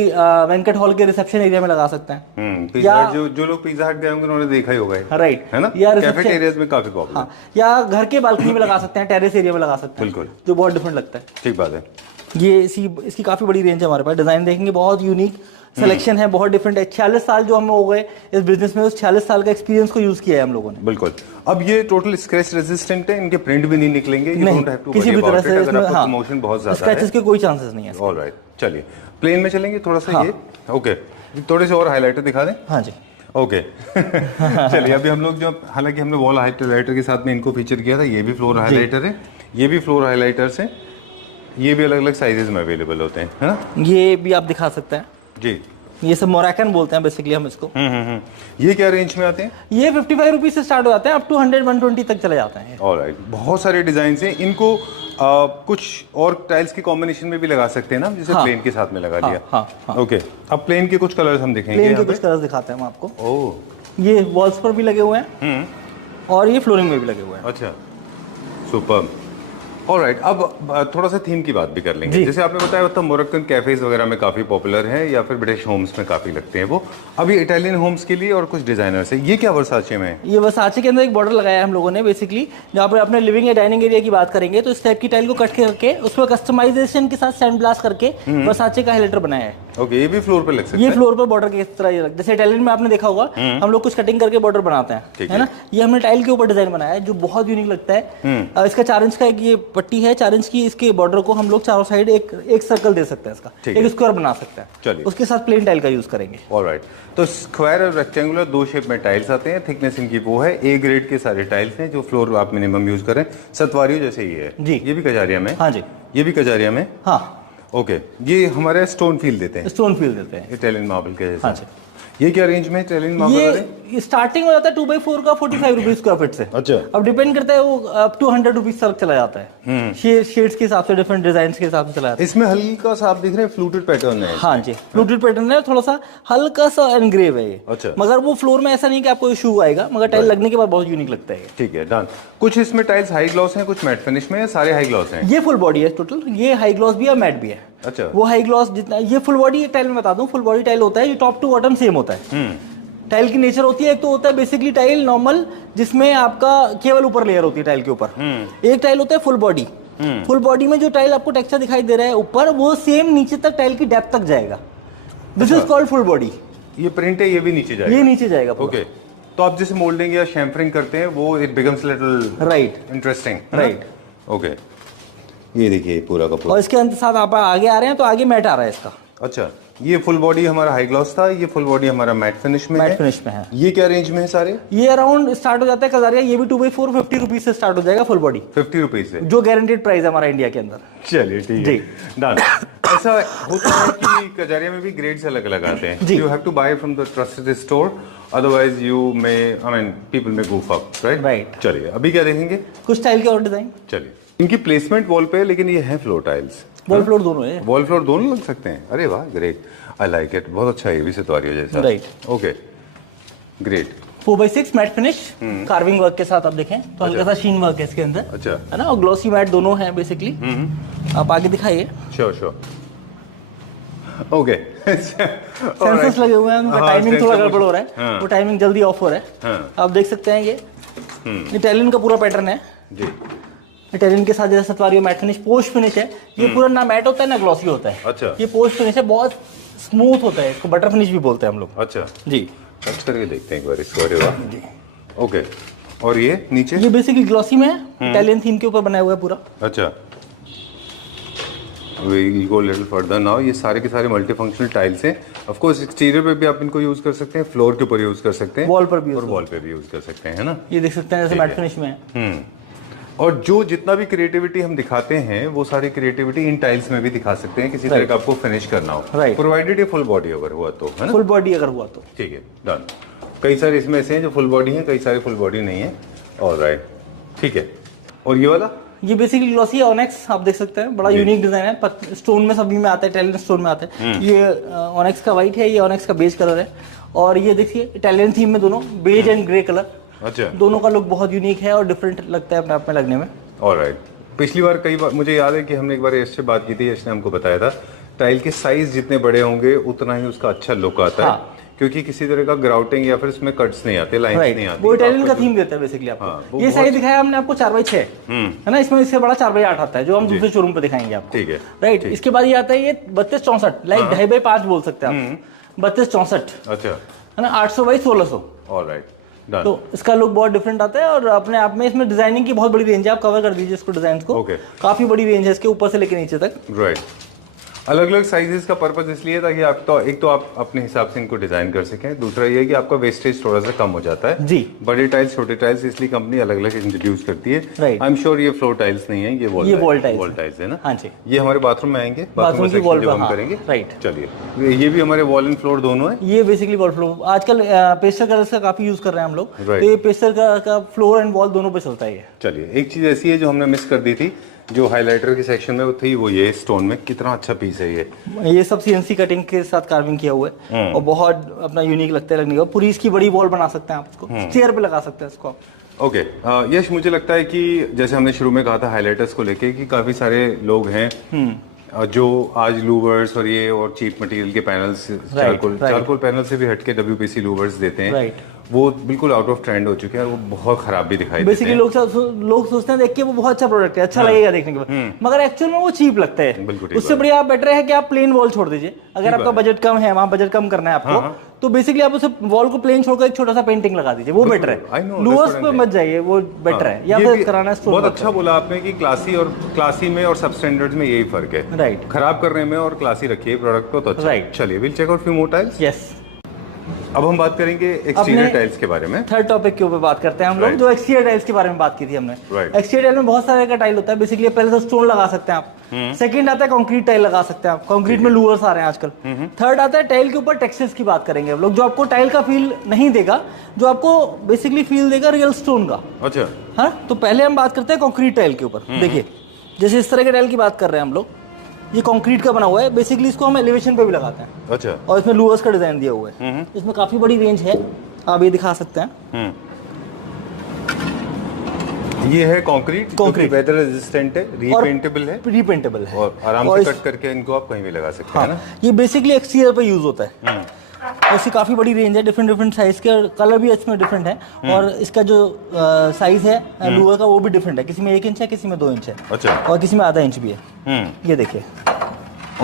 वेंकट हॉल के रिसेप्शन एरिया में लगा सकते हैं। या जो लोग पिज़्ज़ा हट गए होंगे उन्होंने देखा ही होगा, राइट, है ना? या कैफेटेरियाज में काफी पॉपुलर। हाँ, या घर के बालकनी में लगा सकते हैं, टेरेस एरिया में लगा सकते हैं, बिल्कुल, जो बहुत डिफरेंट लगता है। ठीक बात है। ये इसकी काफी बड़ी रेंज है हमारे पास, डिजाइन देखेंगे बहुत यूनिक सिलेक्शन है, बहुत डिफरेंट है। 46 साल जो हमें हो गए इस बिजनेस में, उस 46 साल का एक्सपीरियंस को यूज किया है हम लोगों ने। बिल्कुल। अब ये टोटल स्क्रैच रेजिस्टेंट है, इनके प्रिंट भी नहीं निकलेंगे, नहीं, किसी भी तरह से इसमें प्रमोशन बहुत ज्यादा है, स्क्रैचेस के कोई चांसेस नहीं है। ऑलराइट, चलिए प्लेन में चलेंगे थोड़ा सा। ये ओके, थोड़े से और हाइलाइटर दिखा दें। हाँ जी, ओके। चलिए, अभी हम लोग जो, हालांकि हमने वॉल हाइलाइटर के साथ में इनको फीचर किया था, ये भी फ्लोर हाइलाइटर है, ये भी फ्लोर हाइलाइटर्स हैं, ये भी अलग अलग साइजेस में अवेलेबल होते हैं, है ना? ये भी आप दिखा सकते हैं जी। ये सब मोरक्कन बोलते हैं बेसिकली हम इसको। ये क्या रेंज में आते हैं? ये 55 रुपीज से स्टार्ट हो जाते हैं, अप टू 100-120 तक चले जाते हैं। ऑलराइट, बहुत सारे डिजाइन हैं। इनको कुछ और टाइल्स के कॉम्बिनेशन में भी लगा सकते हैं ना, जैसे प्लेन के साथ में लगा लिया। ओके, अब प्लेन के कुछ कलर्स हम दिखेंगे। प्लेन के कुछ कलर्स दिखाते हैं हम आपको। ओह, ये वॉल्स पर भी लगे हुए हैं और ये फ्लोरिंग में भी लगे हुए हैं। अच्छा, सुपर। ऑलराइट, अब थोड़ा सा थीम की बात भी कर लेंगे। जैसे आपने बताया मतलब मोरक्कन कैफेज वगैरह में काफी पॉपुलर है, या फिर ब्रिटिश होम्स में काफी लगते हैं वो। अभी इटालियन होम्स के लिए और कुछ डिजाइनर्स है। ये क्या वर्साचे में है? ये वर्साचे के अंदर एक बॉर्डर लगाया है हम लोगों ने बेसिकली, जहाँ पर अपने लिविंग या डाइनिंग एरिया की बात करेंगे तो इस टाइप की टाइल को कट करके उसमें कस्टमाइजेशन के साथ सैंड ब्लास्ट करके वर्साचे का हाइलाइटर बनाया है। ओके, ये भी फ्लोर पे लग सकता ये है। फ्लोर पे बॉर्डर के इस तरह ये जैसे इटालियन में आपने देखा होगा हम लोग कुछ कटिंग करके बॉर्डर बनाते हैं, ठीक है ना। ये हमने टाइल के ऊपर डिजाइन बनाया है जो बहुत यूनिक लगता है। इसका 4 इंच का एक ये पट्टी है, 4 इंच की। इसके बॉर्डर को हम लोग चारों साइड एक सर्कल दे सकते हैं, इसका एक स्क्वायर बना सकते हैं। चलिए, उसके साथ प्लेन टाइल का यूज करेंगे। ऑलराइट। तो स्क्वायर और रेक्टेंगुलर दो शेप में टाइल्स आते हैं। थिकनेस इनकी वो है ए ग्रेड के सारे टाइल्स हैं जो फ्लोर आप मिनिमम यूज करें। सतवारियों जैसे ये है जी। ये भी कजारिया में? हाँ जी, ये भी कजारिया में। हाँ, ओके, ये हमारे स्टोन फील देते हैं, स्टोन फील देते हैं, इटालियन मार्बल के जैसा। हाँ जी। ये क्या रेंज में इटालियन मार्बल वाले? ये स्टार्टिंग हो जाता है 2x4 का 45 रुपीज स्क्वायर फीट से। अच्छा। अब डिपेंड करता है वो अप टू 100 रुपीज तक चला जाता है। शेड्स के हिसाब से, डिफरेंट डिजाइन के हिसाब से चला जाता है। इसमें हल्का सा आप दिख रहे हैं फ्लूटेड पैटर्न है। हाँ जी, फ्लूटेड पैटर्न है, थोड़ा सा हल्का सा एनग्रेव है ये। अच्छा। मगर वो फ्लोर में ऐसा नहीं कि आपको इशू आएगा, मगर टाइल लगने के बाद बहुत यूनिक लगता है ये। ठीक है, डन। कुछ इसमें टाइल्स हाई ग्लॉस हैं, कुछ मैट फिनिश में है, सारे हाई ग्लॉस हैं। ये फुल बॉडी है टोटल, ये हाई ग्लॉस भी है, मैट भी है। अच्छा। वो हाई ग्लॉस जितना, ये फुल बॉडी टाइल में बता दूं, फुल बॉडी टाइल होता है ये टॉप टू बॉटम सेम होता है। टाइल की नेचर होती है, एक तो होता है बेसिकली टाइल नॉर्मल जिसमें आपका केवल ऊपर लेयर होती है टाइल के ऊपर। एक टाइल होता है फुल बॉडी। फुल बॉडी में जो टाइल आपको टेक्सचर दिखाई दे रहा है ऊपर, वो सेम नीचे तक टाइल की डेप्थ तक जाएगा। This is called full body. ये प्रिंट है, ये भी नीचे जाएगा? ये नीचे जाएगा। ओके, तो आप जैसे मोल्डिंग या शैम्फरिंग करते हैं वो it becomes little right, interesting. Right. Okay, ये देखिए पूरा का पूरा। और इसके अंत साथ आप आगे आ रहे हैं तो आगे मैट आ रहा है इसका। अच्छा, ये फुल बॉडी हमारा हाई ग्लॉस था, ये फुल बॉडी हमारा मैट फिनिश में है। मैट फिनिश में है। ये क्या रेंज में है सारे? ये अराउंड स्टार्ट हो जाता है कजारिया, ये भी 2x4 50 रुपीज से स्टार्ट हो जाएगा फुल बॉडी। 50 रुपीज से, जो गारंटेड प्राइस है हमारा इंडिया के अंदर। चलिए ठीक है, डन। ऐसा होता है कि कजारिया में भी ग्रेड्स अलग अलग आते हैं। You have to buy from the trusted store, otherwise you may I mean people may goof up, right? Right. चलिए, अभी क्या देखेंगे? कुछ टाइल के और डिजाइन। चलिए, इनकी प्लेसमेंट वॉल पे है, लेकिन ये है फ्लोर टाइल्स। वॉल फ्लोर दोनों है। वॉल फ्लोर दोनों लग सकते हैं? अरे वाह, ग्रेट, आई लाइक इट। बहुत अच्छा है, ये भी सितारियों जैसा। Right. Okay, great. 4x6 matte finish carving work के साथ आप देखें तो हल्का सा शीन वर्क है इसके अंदर, अच्छा, है ना। और ग्लॉसी मैट दोनों है बेसिकली। आप आगे दिखाइए। Sure sure. ओके, सेंसर्स लगे हुए हैं, उनका टाइमिंग थोड़ा गड़बड़ हो रहा है, वो टाइमिंग जल्दी ऑफ हो रहा है। आप देख सकते हैं ये इटालियन का पूरा पैटर्न है जी। इटालियन के साथ जैसे सतवारियों मैट फिनिश, पोस्ट फिनिश है। ये पूरा ना मैट होता है ना ग्लॉसी होता है। अच्छा। ये पोस्ट फिनिश है, बहुत स्मूथ होता है, इसको बटर फिनिश भी बोलते हैं हम लोग। अच्छा जी, टच करके देखते हैं एक बार इसको। अरे वाह, ओके। और ये नीचे? ये बेसिकली ग्लॉसी में है, इटालियन थीम के ऊपर बनाया हुआ है पूरा। अच्छा, we go little further now. ये सारे के सारे मल्टी फंक्शनल टाइल्स हैं। ऑफ कोर्स एक्सटीरियर पे भी आप इनको यूज कर सकते हैं, फ्लोर के ऊपर यूज कर सकते हैं, वॉल पर भी, और वॉल पे भी यूज कर सकते हैं, है ना। ये देख सकते हैं जैसे मैट फिनिश में है। और जो जितना भी क्रिएटिविटी हम दिखाते हैं वो सारी क्रिएटिविटी इन टाइल्स में भी दिखा सकते हैं, किसी तरह का आपको फिनिश करना हो, Right. प्रोवाइडेड ये फुल बॉडी अगर हुआ तो, है ना। फुल बॉडी अगर हुआ तो ठीक है, डन। कई सारे इसमें ऐसे हैं जो फुल बॉडी हैं, कई सारे फुल बॉडी नहीं है। ऑलराइट, ठीक है। और ये वाला? ये बेसिकली ग्लॉसी ऑनेक्स आप देख सकते हैं, बड़ा यूनिक डिजाइन है। स्टोन में सभी में आता है, इटालियन स्टोन में आता है। ये ऑनेक्स का वाइट है, ये ऑनेक्स का बेज कलर है। और ये देखिए इटालियन थीम में दोनों बेज एंड ग्रे कलर। अच्छा, दोनों का लुक बहुत यूनिक है और डिफरेंट लगता है अपने आप में लगने में। ऑलराइट। पिछली बार कई बार मुझे याद है कि हमने एक बार इससे बात की थी, इसने हमको बताया था टाइल के साइज जितने बड़े होंगे उतना ही उसका अच्छा लुक आता है। हाँ। क्योंकि किसी तरह का ग्राउटिंग या फिर इसमें कट्स नहीं आते, लाइंस नहीं आती। वो इटालियन का थीम देता है बेसिकली आपको। हाँ, वो ये साइज दिखाया हमने आपको 4x6 है ना, इसमें इससे बड़ा 4x8 आता है जो हम दूसरे शोरूम पे दिखाएंगे आपको। ठीक है, राइट। इसके बाद ये आता है ये 32-64, लाइक 2.5x5 बोल सकते हैं आप। 32-64, अच्छा, है ना, 800x1600। Alright, done. तो इसका लुक बहुत डिफरेंट आता है और अपने आप में इसमें डिजाइनिंग की बहुत बड़ी रेंज है। आप कवर कर दीजिए इसको, डिजाइन को। Okay. काफी बड़ी रेंज है इसके, ऊपर से लेकर नीचे तक। राइट। अलग अलग साइजेस का पर्पस इसलिए ताकि आप तो एक तो आप अपने हिसाब से इनको डिजाइन कर सकें, दूसरा ये है कि आपका वेस्टेज थोड़ा सा कम हो जाता है। जी। बड़े टाइल्स छोटे टाइल्स इसलिए कंपनी अलग अलग इंट्रोड्यूस करती है। Right. आई एम श्योर ये फ्लोर टाइल्स नहीं है, ये वॉल टाइल्स है ना। हाँ जी, ये हमारे बाथरूम में आएंगे, बाथरूम की वॉल जब पर, हम हाँ, करेंगे। राइट। चलिए, ये भी हमारे वॉल एंड फ्लोर दोनों है। ये बेसिकली वॉल फ्लोर आजकल पेस्टर कलर्स का काफी यूज कर रहे हैं हम लोग। Right. तो ये पेस्टर का फ्लोर एंड वॉल दोनों पे चलता है ये। चलिए, एक चीज ऐसी है जो हमने मिस कर दी थी, जो हाइलाइटर के सेक्शन में वो थी, वो ये स्टोन में कितना अच्छा पीस है ये सब CNC कटिंग के साथ कार्विंग किया हुआ है और बहुत अपना यूनिक लगता है लगने का। पूरी इसकी बड़ी वॉल बना सकते हैं आप इसको, चेयर पे लगा सकते हैं इसको आप। ओके, यश मुझे लगता है कि जैसे हमने शुरू में कहा था हाइलाइटर्स को लेके कि काफी सारे लोग हैं जो आज लूवर्स और ये और चीप मटेरियल के पैनल्स चारकोल पैनल से भी हटके WPC लूवर्स देते हैं, राइट, वो बिल्कुल आउट ऑफ ट्रेंड हो चुके हैं और वो बहुत खराब भी दिखाई देते बेसिकली हैं। लोग सोचते हैं देख के वो बहुत अच्छा प्रोडक्ट है, अच्छा लगेगा देखने के बाद, मगर एक्चुअल में वो चीप लगता है। बिल्कुल ठीक उससे बढ़िया बेटर है कि आप प्लेन वॉल छोड़ दीजिए, अगर आपका बजट कम है, वहाँ बजट कम करना है आपको, तो बेसिकली आप उसे वॉल को प्लेन छोड़कर एक छोटा सा पेंटिंग लगा दीजिए, वो बेटर है। लूवर्स पे मत जाइए, वो बेटर है, या फिर कराना स्टोन। बहुत अच्छा बोला आपने कि क्लासी में और सब स्टैंडर्ड्स में यही फर्क है, राइट। खराब करने में और क्लासी रखिए प्रोडक्ट को तो अच्छा। राइट। चलिए will check out few more tiles. Yes, अब हम बात करेंगे एक्सटीरियर टाइल्स के बारे में। थर्ड टॉपिक के ऊपर बात करते हैं हम लोग, जो एक्सटीरियर टाइल्स के बारे में बात की थी हमने। एक्सटीरियर टाइल में बहुत सारे का टाइल होता है, बेसिकली पहले तो स्टोन लगा सकते हैं आप, सेकंड आता है कंक्रीट टाइल लगा सकते हैं आप, कंक्रीट में लूवर्स आ रहे हैं आजकल। थर्ड आता है टाइल के ऊपर टेक्सचर्स की बात करेंगे हम लोग, जो आपको टाइल का फील नहीं देगा, जो आपको बेसिकली फील देगा रियल स्टोन का। अच्छा, हाँ, तो पहले हम बात करते हैं कंक्रीट टाइल के ऊपर। देखिए जैसे इस तरह के टाइल की बात कर रहे हैं हम लोग, ये कंक्रीट का बना हुआ है, बेसिकली इसको हम एलिवेशन पे भी लगाते हैं। अच्छा, और इसमें लूवर्स का डिजाइन दिया हुआ है, इसमें काफी बड़ी रेंज है, आप ये दिखा सकते हैं। ये है कंक्रीट, वेदर रेजिस्टेंट है, रीपेंटेबल है, और आराम से कट करके इनको आप कहीं भी लगा सकते हैं ना। ये बेसिकली एक्सटीरियर पे यूज होता है। ऐसी काफी बड़ी रेंज है, डिफरेंट साइज के, कलर भी इसमें डिफरेंट है, और इसका जो साइज है लूवर का वो भी डिफरेंट है, किसी में 1 इंच है, किसी में 2 इंच है। अच्छा, और किसी में आधा इंच भी है। ये देखिए,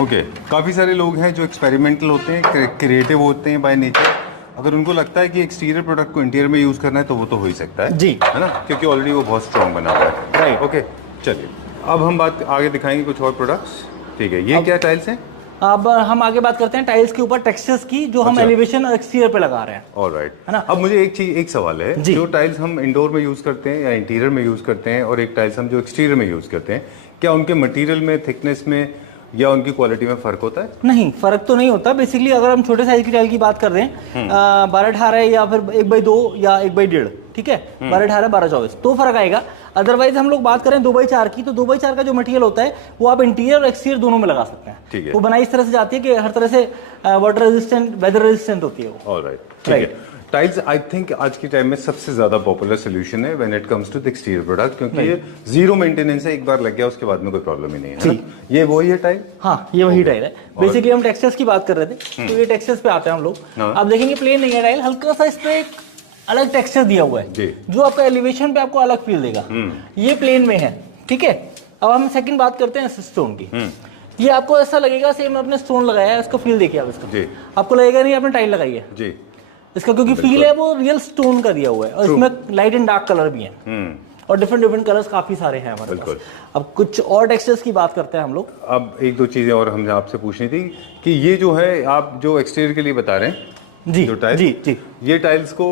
ओके। काफी सारे लोग हैं जो एक्सपेरिमेंटल होते हैं, क्रिएटिव होते हैं बाय नेचर। अगर उनको लगता है कि एक्सटीरियर प्रोडक्ट को इंटीरियर में यूज करना है तो वो तो हो ही सकता है जी, है ना, क्योंकि ऑलरेडी वो बहुत स्ट्रॉन्ग बना हुआ है। राइट। ओके, चलिए अब हम बात आगे दिखाएंगे कुछ और प्रोडक्ट्स। ठीक है, ये क्या टाइल्स हैं? अब हम आगे बात करते हैं टाइल्स के ऊपर टेक्सचर्स की, जो हम एलिवेशन और एक्सटीरियर पे लगा रहे हैं। ऑलराइट, है ना। अब मुझे एक सवाल है, जो टाइल्स हम इंडोर में यूज करते हैं या इंटीरियर में यूज करते हैं, और एक टाइल्स हम जो एक्सटीरियर में यूज करते हैं, क्या उनके मटेरियल में, थिकनेस में या उनकी क्वालिटी में फर्क होता है? नहीं, फर्क तो नहीं होता। बेसिकली अगर हम छोटे साइज की टाइल की बात कर रहे हैं, 12-18 या फिर 1x2 या 1x1.5, ठीक है, 12-18, 12-24, तो फर्क आएगा। अदरवाइज हम लोग बात करें 2x4 की, तो 2x4 का जो मटेरियल होता है वो आप इंटीरियर और एक्सटीरियर दोनों में लगा सकते हैं। ठीक है, वो बनाई इस तरह से जाती है कि हर तरह से वाटर रेजिस्टेंट, वेदर रेजिस्टेंट होती है वो। ऑलराइट, ठीक है। टाइल्स आई थिंक आज के टाइम में सबसे ज्यादा पॉपुलर सोल्यूशन है when it comes to the exterior product, क्योंकि ये जीरो मेंटेनेंस है, एक बार लग गया उसके बाद में कोई प्रॉब्लम ही नहीं है ना? ये वही है टाइल? हाँ, ये वही टाइल है। बेसिकली हम टेक्सचर्स की बात कर रहे थे, तो ये टेक्सचर्स पे आते हैं हम लोग। आप देखेंगे प्लेन नहीं है टाइल, हल्का सा इस पे एक अलग टेक्सचर दिया हुआ है, जो आपका एलिवेशन पे आपको अलग फील देगा। ये प्लेन में है, ठीक है। अब हम सेकंड बात करते हैं स्टोन की। ये आपको ऐसा लगेगा सेम आपने स्टोन लगाया है, इसका फील देखिए आप इसका, आपको लगेगा नहीं आपने टाइल लगाई है जी इसका, क्योंकि फील है वो रियल स्टोन का दिया हुआ है, और इसमें लाइट एंड डार्क कलर भी है, और डिफरेंट कलर्स काफी सारे हैं हमारे पास। अब कुछ और टेक्सचर्स की बात करते हैं हम लोग। अब एक दो चीजें और हमने आपसे पूछनी थी कि ये जो है आप जो एक्सटीरियर के लिए बता रहे हैं जी, जो टाइल्स, जी, ये टाइल्स को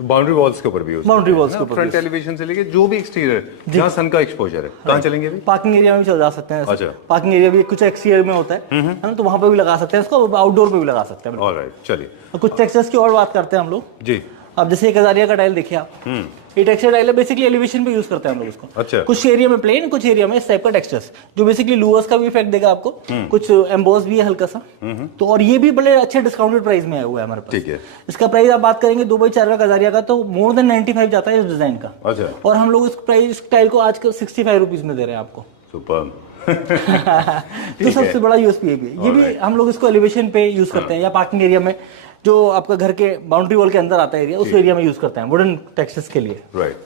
बाउंड्री वॉल्स के ऊपर भी यूज, बाउंड्री वॉल्स के ऊपर, फ्रंट एलिवेशन से लेके जो भी एक्सटीरियर जहाँ सन का एक्सपोजर है, कहाँ चलेंगे अभी? पार्किंग एरिया में भी चल जा सकते हैं। अच्छा, पार्किंग एरिया भी कुछ एक्सटीरियर में होता है ना, तो वहां पे भी लगा सकते हैं इसको, आउटडोर पे भी लगा सकते हैं। ऑलराइट, चलिए कुछ टेक्सचर्स की और बात करते हैं हम लोग जी। अब जैसे 1000 का टाइल देखिए आप, ये टेक्सचर टाइल है, बेसिकली एलिवेशन पे यूज करते हैं हम लोग इसको। अच्छा, कुछ एरिया में प्लेन, कुछ एरिया में इस टाइप का टेक्सचर्स, जो बेसिकली लूवर्स का भी इफेक्ट देगा आपको, कुछ एम्बोस भी है हल्का सा। तो और ये भी बड़े अच्छे डिस्काउंटेड प्राइस में आया हुआ है हमारे पास। ठीक है, इसका प्राइस आप बात करेंगे 2x4 का 1000 का, तो मोर देन 95 जाता है इस डिजाइन का। अच्छा, और हम लोग इस प्राइस, इस टाइल को आजकल 65 रुपीज में दे रहे हैं आपको। सुपर। तो सबसे बड़ा यूएसपी है ये भी हम लोग इसको एलिवेशन पे यूज करते हैं, या पार्किंग एरिया में, जो आपका घर के बाउंड्री वॉल के अंदर आता है एरिया, उस एरिया में यूज करते हैं वुडन टेक्सचर्स के लिए। राइट।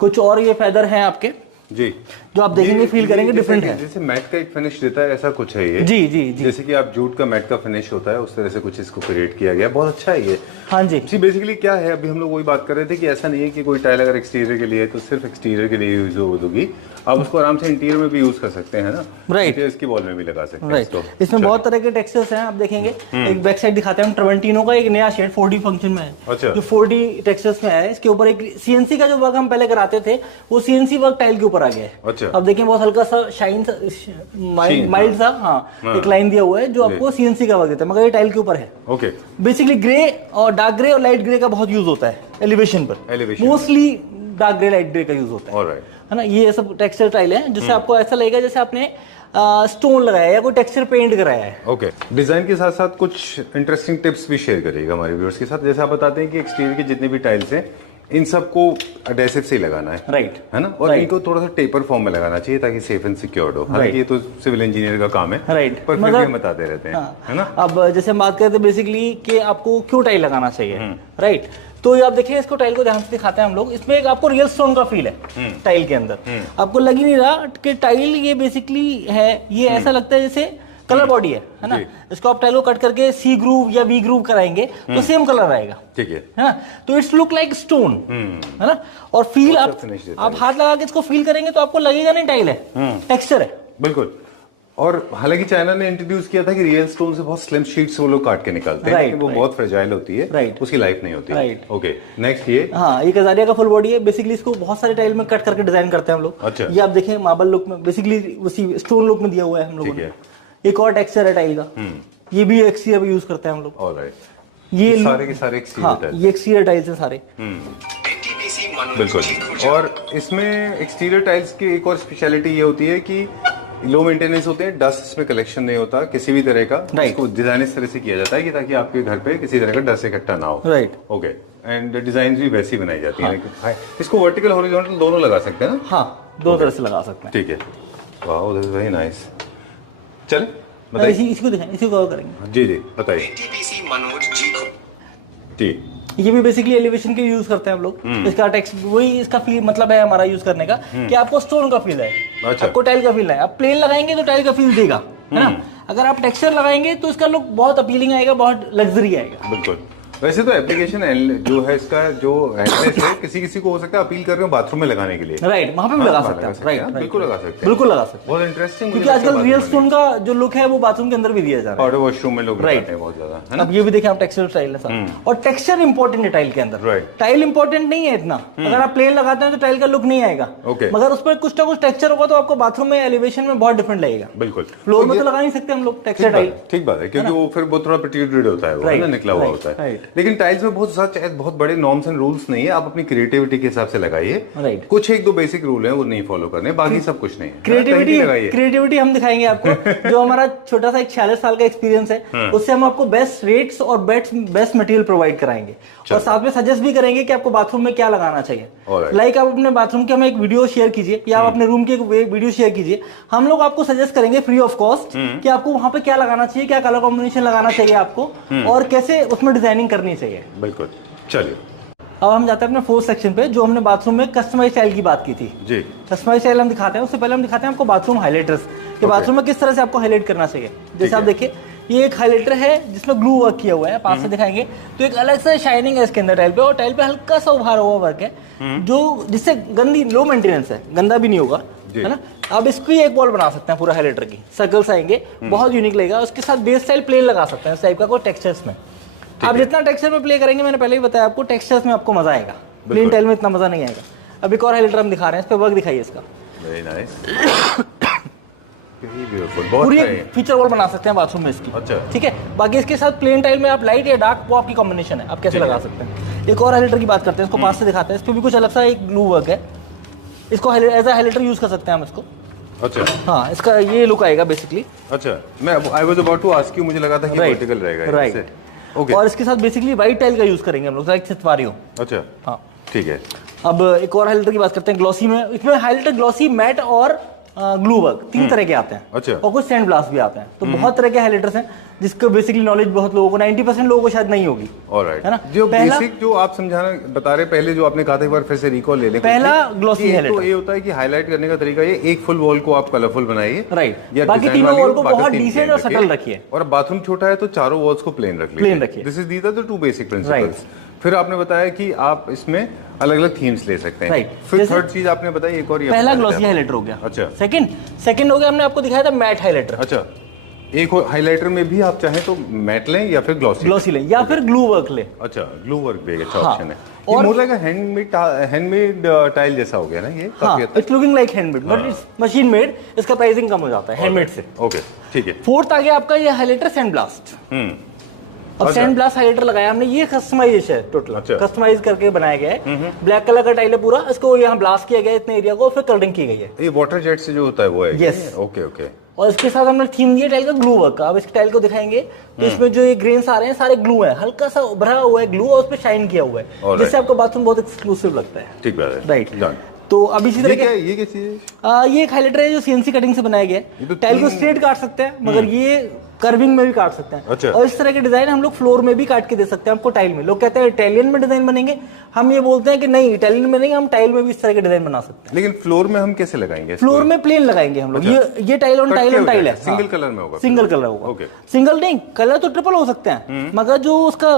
कुछ और ये फेदर हैं आपके जी, जो आप देखेंगे फील करेंगे डिफरेंट है। जैसे मैट का एक फिनिश देता है, ऐसा कुछ है ये? जी जी जी, जैसे कि आप जूट का मैट का फिनिश होता है, उस तरह से कुछ इसको क्रिएट किया गया, बहुत अच्छा है ये। हाँ जी जी, बेसिकली क्या है, अभी हम लोग वही बात कर रहे थे कि ऐसा नहीं है कि कोई टाइल अगर एक्सटीरियर के लिए है तो सिर्फ एक्सटीरियर के लिए यूज होगी, आप उसको आराम से इंटीरियर में भी यूज कर सकते हैं ना। राइट, इसकी वॉल में भी लगा सकते हैं। राइट, इसमें बहुत तरह के टेक्सचर्स हैं, आप देखेंगे। एक बैक साइड दिखाते हैं हम, ट्रेवेंटिनो का एक नया शेड 4D फंक्शन में है। अच्छा, जो 4D टेक्सचर्स में है, इसके ऊपर एक सीएनसी का जो वर्क हम पहले कराते थे, वो सीएनसी वर्क टाइल के ऊपर आ गया है। अच्छा, अब देखिए बहुत हल्का सा शाइन सा, माइल्ड सा, हाँ, एक लाइन दिया हुआ है जो आपको सीएनसी का वर्क देता है, मगर ये टाइल के ऊपर है। ओके, बेसिकली ग्रे और डार्क ग्रे और लाइट ग्रे का बहुत यूज होता है एलिवेशन पर, mostly dark grey light grey का यूज होता है, है ना। ये सब टेक्सचर टाइल है जिससे आपको ऐसा लगेगा जैसे आपने स्टोन लगाया है या कोई टेक्सचर पेंट कराया है। ओके, डिजाइन के साथ साथ कुछ इंटरेस्टिंग टिप्स भी शेयर करिएगा हमारे व्यूअर्स के साथ। जैसे आप बताते हैं कि एक्सटीरियर की जितनी भी टाइल्स हैं इन सबको एडेसिव से ही लगाना है, राइट, है ना, और इनको थोड़ा सा टेपर फॉर्म में लगाना चाहिए ताकि सेफ एंड सिक्योर्ड हो। हालांकि ये तो सिविल इंजीनियर का काम है, राइट, पर फिर भी हम बताते रहते हैं, है ना। अब जैसे हम बात करते हैं बेसिकली कि आपको क्यों टाइल लगाना चाहिए, राइट, तो ये आप देखिए इसको टाइल को ध्यान से दिखाते हैं हम लोग। इसमें एक आपको रियल स्टोन का फील है टाइल के अंदर, आपको लग ही नहीं रहा कि टाइल ये बेसिकली है, ये ऐसा लगता है जैसे कलर बॉडी है ना। इसको आप टाइल को कट करके सी ग्रूव या वी ग्रूव कराएंगे तो सेम कलर आएगा, ठीक है ना। तो इट्स लुक लाइक स्टोन, है ना। और फील आप हाथ लगा के इसको फील करेंगे तो आपको लगेगा नहीं टाइल है, टेक्सचर है, बिल्कुल। और हालांकि चाइना ने इंट्रोड्यूस किया था कि रियल स्टोन से बहुत स्लिम शीट्स वो लोग काट के निकालते हैं, लेकिन वो बहुत फ्रेजाइल होती है, उसकी लाइफ नहीं होती। राइट, ओके, नेक्स्ट ये, हाँ, ये कजारिया का फुल बॉडी है। बेसिकली इसको बहुत सारे टाइल में कट करके डिजाइन करते हैं हम लोग। अच्छा। ये आप देखें मार्बल लुक में, बेसिकली उसी स्टोन लुक में दिया हुआ है हम लोगों ने। एक और टेक्सचर है टाइल का, ये भी एक्सटीरियर पे यूज करते हैं हम लोग। ऑलराइट, ये सारे के सारे एक्सटीरियर टाइल्स, ये एक्सटीरियर टाइल्स हैं सारे, बिल्कुल। और इसमें एक्सटीरियर टाइल्स की एक और स्पेशलिटी ये होती है कि लो मेंटेनेंस होते हैं, डस्ट इसमें कलेक्शन नहीं होता किसी भी तरह का। इसको डिजाइन इस तरह से किया जाता है कि ताकि आपके घर पे किसी तरह का डस्ट इकट्ठा ना हो। राइट, ओके, एंड डिजाइन भी वैसी बनाई जाती है। इसको वर्टिकल हॉरिजॉन्टल दोनों लगा सकते हैं ना? हाँ, दो तरह से लगा सकते हैं। ठीक है, wow, this is very nice. चले बताइए, इसको दिखाएं, इसी को करेंगे। जी जी बताइए जी। ये भी बेसिकली एलिवेशन के यूज करते हैं हम लोग। इसका टेक्स्ट वही, इसका फील मतलब है हमारा यूज करने का कि आपको स्टोन का फील है, अच्छा, आपको टाइल का फील है। आप प्लेन लगाएंगे तो टाइल का फील देगा, है ना। अगर आप टेक्सचर लगाएंगे तो इसका लुक बहुत अपीलिंग आएगा, बहुत लग्जरी आएगा। बिल्कुल। वैसे तो एप्लीकेशन जो है इसका जो एड्रेस है, किसी किसी को हो सकता है अपील कर रहे हो बाथरूम में लगाने के लिए, राइट, वहां पे भी लगा सकते हैं, राइट, बिल्कुल लगा सकते हैं, बिल्कुल लगा सकते हैं। बहुत इंटरेस्टिंग, क्योंकि आजकल रियल स्टोन का जो लुक है वो बाथरूम के अंदर भी दिया जा रहा है, और वॉशरूम में लोग लगाते हैं बहुत ज्यादा, है ना। अब ये भी देखें आप, टेक्सचर टाइल है सारा, और टेक्सचर इंपॉर्टेंट है टाइल के अंदर। टाइल इंपॉर्टेंट नहीं है इतना, अगर आप प्लेन लगाते हैं तो टाइल का लुक नहीं आएगा, मगर उस पर कुछ ना कुछ टेक्सचर होगा तो आपको बाथरूम में एलिवेशन में बहुत डिफरेंट लगेगा। बिल्कुल, फ्लोर में तो लगा नहीं सकते हम लोग टेक्सचर टाइल, ठीक बात है, क्योंकि वो फिर बहुत थोड़ा प्रोट्रूडेड होता है, वो निकला हुआ होता है। लेकिन टाइल्स में बहुत बड़े नॉर्म्स एंड रूल्स नहीं है, आप अपनी क्रिएटिविटी के हिसाब से लगाइए। कुछ एक दो बेसिक रूल है वो नहीं फॉलो करने, बाकी सब कुछ नहीं है। क्रिएटिविटी हम दिखाएंगे आपको। जो हमारा छोटा सा 46 साल का एक्सपीरियंस है, उससे हम आपको बेस्ट रेट्स और बेस्ट मटेरियल प्रोवाइड कराएंगे, और साथ में सजेस्ट भी करेंगे कि आपको बाथरूम में क्या लगाना चाहिए। लाइक आप अपने बाथरूम की हमें एक वीडियो शेयर कीजिए, या आप अपने रूम की एक वीडियो शेयर कीजिए, हम लोग आपको सजेस्ट करेंगे फ्री ऑफ कॉस्ट कि आपको वहां पे क्या लगाना चाहिए, क्या कलर कॉम्बिनेशन लगाना चाहिए आपको, और कैसे उसमें डिजाइनिंग करनी चाहिए। बिल्कुल, चलिए अब हम जाते हैं अपने फोर्थ सेक्शन पे, जो हमने बाथरूम में कस्टमाइज स्टाइल की बात की थी। जी, कस्टमाइज स्टाइल हम दिखाते हैं, उससे पहले हम दिखाते हैं आपको बाथरूम हाइलाइटर्स कि बाथरूम में किस तरह से आपको हाईलाइट करना चाहिए। जैसे आप देखिए, ये एक हाइलाइटर है जिसमें ग्लू वर्क किया हुआ है, पास से दिखाएंगे तो एक अलग से शाइनिंग है इसके अंदर टाइल पे, और टाइल पे हल्का सा उभारा हुआ वर्क है जो जिससे गंदी, लो मेंटेनेंस है, गंदा भी नहीं होगा, है ना। अब इसकी एक बॉल बना सकते हैं पूरा हाइलाइटर की, सर्कल्स आएंगे, बहुत यूनिक लगेगा। उसके साथ बेस स्टाइल प्लेन लगा सकते हैं इस टाइप का कोई टेक्सचर्स में। आप जितना टेक्सचर में प्ले करेंगे, मैंने पहले ही बताया आपको, टेक्सचर्स में आपको मजा आएगा, प्लेन टाइल में इतना मजा नहीं आएगा। अब एक और हाइलाइटर हम दिखा रहे हैं, इस पे वर्क दिखाइए इसका, वेरी नाइस, पूरी फीचर वॉल बना सकते हैं बाथरूम में इसकी। अच्छा, ठीक है। बाकी इसके साथ प्लेन टाइल में आप लाइट या डार्क वो आपकी कॉम्बिनेशन है, आप कैसे लगा सकते हैं। एक और हाइलाइटर की बात करते हैं, इसको पास से दिखाते हैं। इस पे भी कुछ अलग सा एक ग्लू वर्क है, इसको एज अ हाइलाइटर यूज कर सकते हैं हम इसको। अच्छा, हाँ, इसका ये लुक आएगा बेसिकली। अच्छा, मैं I was about to ask you, मुझे लगा था कि वर्टिकल रहेगा, राइट, ओके। और इसके साथ बेसिकली व्हाइट टाइल का यूज करेंगे हम लोग, लाइक सितवारियों। अच्छा, हाँ, ठीक है। अब एक और हाइलाइटर की बात करते हैं, ग्लॉसी में। इसमें हाइलाइटर ग्लॉसी, मैट और ग्लू वर्क, तीन तरह के आते हैं। अच्छा, और कुछ सैंड ब्लास्ट भी आते हैं। तो बहुत तरह के हाइलाइटर्स हैं जिसको बेसिकली नॉलेज बहुत लोगों को, 90% लोगों को शायद नहीं होगी। ऑलराइट, है ना। जो बेसिक जो आप समझाना बता रहे, पहले जो आपने कहा था, एक बार फिर से रिकॉल ले लें। पहला ग्लॉसी हाइलाइटर, तो ये होता है कि हाईलाइट करने का तरीका ये, एक फुल वॉल को आप कलरफुल बनाइए, राइट, बाकी तीनों वॉल को बहुत डिसेंट और सटल रखिए, और बाथरूम छोटा है तो चारों वॉल्स को प्लेन रखिए। This is these are the two basic principles. फिर आपने बताया कि आप इसमें अलग अलग थीम्स ले सकते हैं, राइट। फिर थर्ड चीज आपने बताई एक और, पहला ग्लॉसी हाइलाइटर हो गया। अच्छा, सेकंड हो गया, हमने आपको दिखाया था मैट हाइलाइटर। अच्छा, एक हाइलाइटर में भी आप चाहें तो मैट लें या फिर ग्लॉसी लें, या फिर ग्लू वर्क लें। अच्छा, ग्लू वर्क भी एक अच्छा ऑप्शन है। और मोर लाइक हैंडमेड टाइल जैसा हो गया ना ये। हाँ, it's looking like handmade, but it's machine made. इसका प्राइसिंग कम हो जाता है हैंडमेड से। ओके, ठीक है। फोर्थ आ गया आपका ये हाइलाइटर सैंड ब्लास्ट। अब सैंड ब्लास्ट हाइलाइटर लगाया हमने, ये कस्टमाइज है, टोटल कस्टमाइज करके बनाया गया है। ब्लैक कलर का टाइल है पूरा, इसको यहाँ ब्लास्ट किया गया इतने एरिया को, फिर कलरिंग की गई है। ये वाटर जेट से जो होता है वो है? Yes, okay okay. और इसके साथ हमने थीम दिया टाइल का ग्लू वर्क का। अब इसकी टाइल को दिखाएंगे तो इसमें जो ये ग्रेन्स आ रहे हैं सारे ग्लू हैं, हल्का सा भरा हुआ है ग्लू और उस पर शाइन किया हुआ है, जिससे आपको बाथरूम बहुत एक्सक्लूसिव लगता है। ठीक बात है, राइट। तो अब इसी तरह ये क्या चीज है? ये एक हाइलाइटर है जो सीएनसी कटिंग से बनाया गया है। टाइल को स्ट्रेट काट सकते हैं, मगर ये कर्विंग में भी काट सकते हैं। अच्छा। और इस तरह के डिजाइन हम लोग फ्लोर में भी काट के दे सकते हैं आपको टाइल में। लोग कहते हैं इटालियन में डिजाइन बनेंगे, हम ये बोलते हैं कि नहीं, इटालियन में नहीं, हम टाइल में भी इस तरह के डिजाइन बना सकते हैं। लेकिन फ्लोर में हम कैसे लगाएंगे? फ्लोर में प्लेन लगाएंगे हम लोग। ये टाइल ऑन टाइल है, सिंगल कलर में होगा। सिंगल कलर होगा। ओके। सिंगल नहीं, कलर तो ट्रिपल हो सकते हैं, मगर जो उसका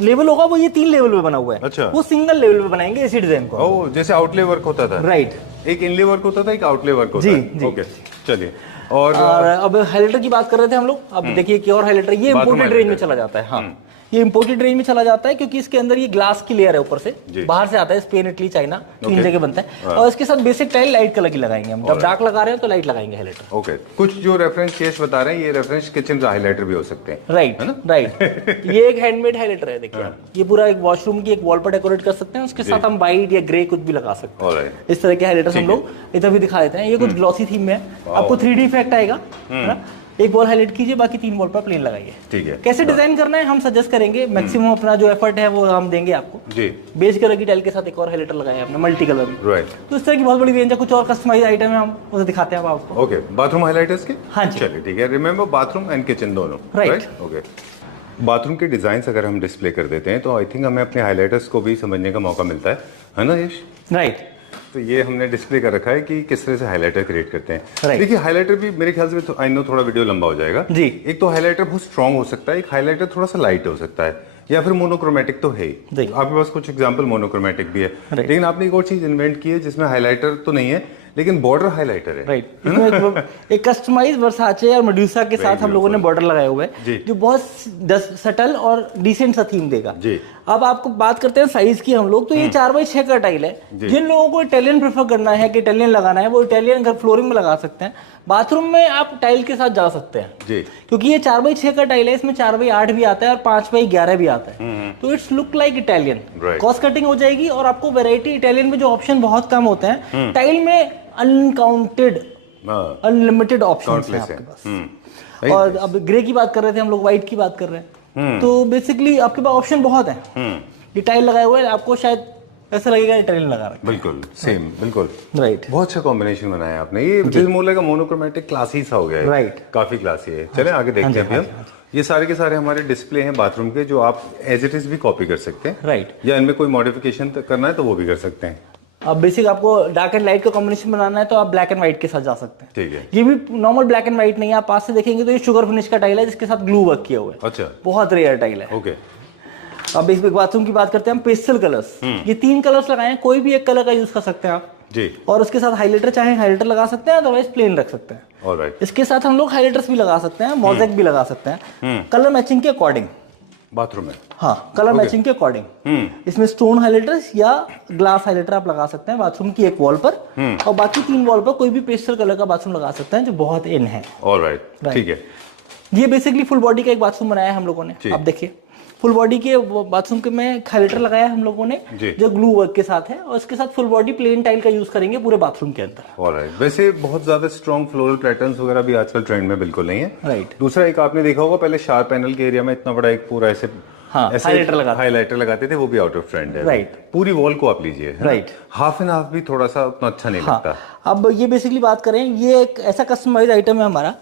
लेवल होगा वो ये 3 लेवल पे बना हुआ है। अच्छा। वो सिंगल लेवल पे बनाएंगे इसी डिजाइन को। ओह, जैसे आउटले वर्क होता था। राइट। एक इनले वर्क होता था, एक आउटले वर्क होता है। जी। ओके, चलिए। और अब हाइलाइटर की बात कर रहे थे हम लोग। अब देखिए कि और हाइलाइटर ये इंपोर्टेड रेंज में चला जाता है। हाँ, ये इंपोर्टेड रेंज में चला जाता है क्योंकि इसके अंदर ये ग्लास की लेयर है ऊपर से, बाहर से आता है, स्पेन, इटली, चाइना, 3 जगह बनता है। और इसके साथ बेसिक टाइल लाइट कलर की लगाएंगे हम। जब डार्क लगा रहे हैं तो लाइट लगाएंगे हाइलाइटर। ओके, कुछ जो रेफरेंस केस बता रहे हैं, ये रेफरेंस किचन का हाइलाइटर भी हो सकते हैं। Right, right. ये एक हैंडमेड हाइलाइटर है, देखिए आप। ये पूरा एक वॉशरूम की एक वॉल पर डेकोरेट कर सकते हैं, उसके साथ हम व्हाइट या ग्रे कुछ भी लगा सकते हैं। इस तरह के हाइलाइटर हम लोग इधर भी दिखा देते हैं। ये कुछ ग्लॉसी थीम में है, आपको 3D इफेक्ट आएगा, है ना। एक वॉल हाईलाइट कीजिए, बाकी 3 वॉल पर प्लेन लगाइए। ठीक है। कैसे डिजाइन करना है हम सजेस्ट करेंगे, मैक्सिमम अपना जो एफर्ट है वो हम देंगे आपको। जी। बेज कलर की टाइल के साथ एक और हाईलाइटर लगाया है आपने, मल्टी कलर में। राइट। तो इस तरह की बहुत बड़ी रेंज है। कुछ और कस्टमाइज आइटम है, हम उसे दिखाते हैं आपको। ओके, बाथरूम हाईलाइटर्स के? हाँ जी। चलिए, ठीक है। रिमेंबर, बाथरूम एंड किचन दोनों। राइट। ओके। बाथरूम के डिजाइन अगर हम डिस्प्ले कर देते हैं तो आई थिंक हमें अपने हाईलाइटर्स को भी समझने का मौका मिलता है ना यश? राइट। तो ये हमने डिस्प्ले कर रखा है कि किस तरह से हाइलाइटर क्रिएट करते हैं। देखिए, हाइलाइटर भी मेरे ख्याल से आई नो थोड़ा वीडियो लंबा हो जाएगा जी। एक तो हाइलाइटर बहुत स्ट्रांग हो सकता है, एक हाइलाइटर थोड़ा सा लाइट हो सकता है, या फिर मोनोक्रोमेटिक तो है ही। आपके पास कुछ एग्जांपल मोनोक्रोमेटिक भी है, लेकिन आपने एक और चीज इन्वेंट की है जिसमें हाइलाइटर तो नहीं है लेकिन बॉर्डर हाइलाइटर है। राइट। इसमें एक कस्टमाइज वर्साचे और मेडुसा के साथ हम लोगों ने बॉर्डर लगाए हुए हैं, जो बहुत सटल और डिसेंट सा थीम देगा जी। अब आपको बात करते हैं साइज की हम लोग, तो ये 4x6 का टाइल है। जिन लोगों को इटालियन प्रेफर करना है कि इटालियन लगाना है, वो इटालियन घर फ्लोरिंग में लगा सकते हैं। बाथरूम में आप टाइल के साथ जा सकते हैं जी, क्योंकि ये 4x6 का टाइल है। इसमें 4x8 भी आता है और 5x11 भी आता है। तो it's look like Italian. Cost cutting हो जाएगी और आपको वैरायटी, इटालियन में जो ऑप्शन बहुत कम होते हैं, टाइल में अनकाउंटेड, अनलिमिटेड ऑप्शंस हैं आपके पास। और अब ग्रे की बात कर रहे थे हम लोग, व्हाइट की बात कर रहे हैं, तो बेसिकली आपके पास ऑप्शन बहुत है। ये टाइल लगाए हुए हैं, आपको शायद ऐसा लगेगा इटालियन लगा रहा है। बिल्कुल सेम, बिल्कुल राइट। बहुत अच्छा कॉम्बिनेशन बनाया आपने। ये दिल मोले का मोनोक्रोमेटिक क्लासी सा हो गया है। राइट, काफी क्लासी है। चले आगे देखते हैं हम। ये सारे के सारे हमारे डिस्प्ले हैं बाथरूम के, जो आप एज इट इज भी कॉपी कर सकते हैं। राइट। या इनमें कोई मॉडिफिकेशन करना है तो वो भी कर सकते हैं। अब बेसिक आपको डार्क एंड लाइट का कॉम्बिनेशन बनाना है तो आप ब्लैक एंड व्हाइट के साथ जा सकते हैं। ठीक है। ये भी नॉर्मल ब्लैक एंड व्हाइट नहीं है, आप पास से देखेंगे तो ये शुगर फिनिश का टाइल है जिसके साथ ग्लू वर्क किया हुआ है। अच्छा। बहुत रेयर टाइल है। ओके। अब इस बाथरूम की बात करते हैं हम, पेस्टल कलर्स। ये 3 कलर्स लगाए हैं, कोई भी एक कलर का यूज कर सकते हैं आप जी। और उसके साथ हाइलाइटर चाहे हाइलाइटर लगा सकते हैं, अदरवाइज प्लेन रख सकते हैं। ऑलराइट। इसके साथ हम लोग हाइलाइटर्स भी लगा सकते हैं, मोज़ेक भी लगा सकते हैं, कलर मैचिंग के अकॉर्डिंग बाथरूम में। हाँ, कलर मैचिंग के अकॉर्डिंग। इसमें स्टोन हाइलाइटर्स या ग्लास हाइलाइटर आप लगा सकते हैं बाथरूम की एक वॉल पर, और बाकी 3 वॉल पर कोई भी पेस्टल कलर का बाथरूम लगा सकते हैं, जो बहुत इन है। ऑलराइट, ठीक है। ये बेसिकली फुल बॉडी का एक बाथरूम बनाया है हम लोगों ने। आप देखिए, फुल बॉडी के बाथरूम के में हाइलाइटर लगाया हम लोगों ने, जो ग्लू वर्क के साथ है, और इसके साथ फुल बॉडी प्लेन टाइल का यूज करेंगे पूरे बाथरूम के अंदर। ऑलराइट। वैसे बहुत ज्यादा स्ट्रॉन्ग फ्लोरल पैटर्न्स वगैरह भी आजकल ट्रेंड में बिल्कुल नहीं है। राइट। दूसरा एक आपने देखा होगा, पहले शार्प पैनल के एरिया में इतना बड़ा एक पूरा ऐसे हाइलाइटर लगाते थे, वो भी आउट ऑफ ट्रेंड है। राइट। पूरी वॉल को आप लीजिए। राइट। हाफ एंड हाफ भी थोड़ा सा उतना अच्छा नहीं लगता। अब ये बेसिकली बात करें, ये एक ऐसा कस्टमाइज आइटम है हमारा,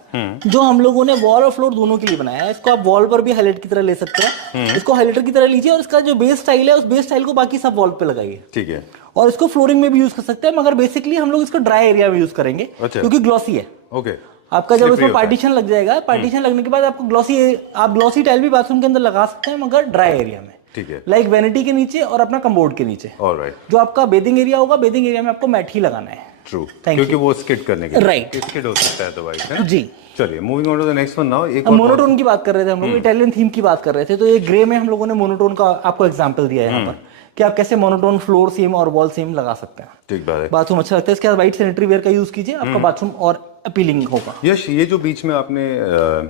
जो हम लोगों ने वॉल और फ्लोर दोनों के लिए बनाया है। इसको आप वॉल पर भी हाईलाइट की तरह ले सकते हैं, इसको हाईलाइटर की तरह लीजिए, और इसका जो बेस स्टाइल है उस बेस स्टाइल को बाकी सब वॉल पे लगाइए। ठीक है। और इसको फ्लोरिंग में भी यूज कर सकते हैं, मगर बेसिकली हम लोग इसको ड्राई एरिया में यूज करेंगे क्योंकि ग्लॉसी है। ओके। आपका जब इसमें पार्टीशन लग जाएगा, पार्टीशन लगने के बाद आपको ग्लॉसी टाइल भी बाथरूम के अंदर लगा सकते हैं, मगर ड्राई एरिया में। ठीक है। लाइक वैनिटी के नीचे और अपना कमोड के नीचे। ऑलराइट। जो आपका बेदिंग एरिया होगा, बेदिंग एरिया में आपको मैट ही लगाना है। ट्रू, क्योंकि वो स्किड करने के लिए। राइट। स्किड हो सकता है अदरवाइज, है ना? जी। चलिए, moving on to the next one now. एक मोनोटोन की बात कर रहे थे हम लोग, इटालियन थीम की बात कर रहे थे, तो ये ग्रे में हम लोगों ने मोनोटोन का आपको एग्जांपल दिया है यहाँ पर, कि आप कैसे मोनोटोन फ्लोर सीम और वॉल सीम लगा सकते हैं। ठीक बात है। बाथरूम अच्छा लगता है। इसके बाद व्हाइट सैनिटरी वेयर का यूज कीजिए, आपका बाथरूम और अपीलिंग होगा। यश, ये जो बीच में आपने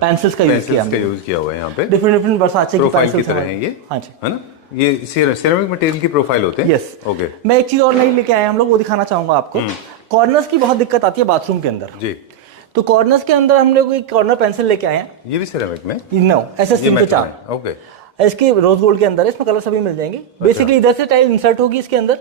पेंसिल्स का यूज किया हुआ है यहाँ पे, डिफरेंट वर्साचे की पेंसिल्स हैं ये। हाँ जी, है ना? ये सिरेमिक मटेरियल की प्रोफाइल होते हैं। यस। ओके। मैं एक चीज और नई लेके आया हम लोग, वो दिखाना चाहूंगा आपको। कॉर्नर्स की बहुत दिक्कत आती है बाथरूम के अंदर जी। तो कॉर्नर्स के अंदर हम लोग एक कॉर्नर पेंसिल लेके आए हैं। ये भी सिरेमिक में? नो, ऐसे ये के metal 4 है, ओके। इसके रोज गोल्ड के अंदर है, इसमें कलर सभी मिल जाएंगे। बेसिकली इधर से टाइल इंसर्ट होगी इसके अंदर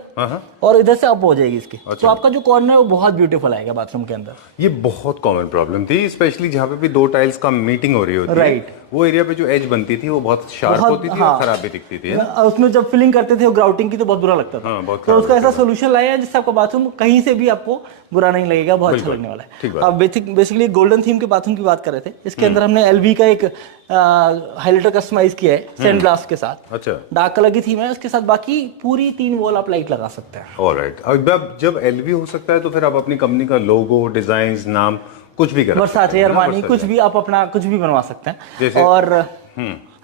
और इधर से अप हो जाएगी इसकी। तो आपका जो कॉर्नर है वो बहुत ब्यूटीफुल आएगा बाथरूम के अंदर। ये बहुत कॉमन प्रॉब्लम थी, स्पेशली जहाँ पे भी दो टाइल्स का मीटिंग हो रही होती है, राइट। वो एरिया पे जो एज बनती थी वो बहुत शार्प होती थी और खराब भी दिखती थी। उसमें जब फिलिंग करते थे ग्राउटिंग की तो बहुत बुरा लगता था। तो उसका ऐसा सोल्यूशन लाया है जिससे आपका बाथरूम कहीं से भी आपको बुरा नहीं लगेगा, बहुत अच्छा लगने वाला है। अब बेसिकली गोल्डन थीम के बाथरूम की बात कर रहे थे, इसके अंदर हमने एलवी का एक हाइलाइटर कस्टमाइज किया है सैंड ब्लास्ट के साथ। अच्छा, डार्क कलर की थीम है उसके साथ, बाकी पूरी 3 वॉल आप लाइट लगा सकते हैं। ऑलराइट। अब जब एलवी हो सकता है तो फिर आप अपनी कंपनी का लोगो, डिजाइन, नाम कुछ भी कर सकते हैं। वर्साचे, अरमानी, कुछ भी आप अपना कुछ भी बनवा सकते हैं। और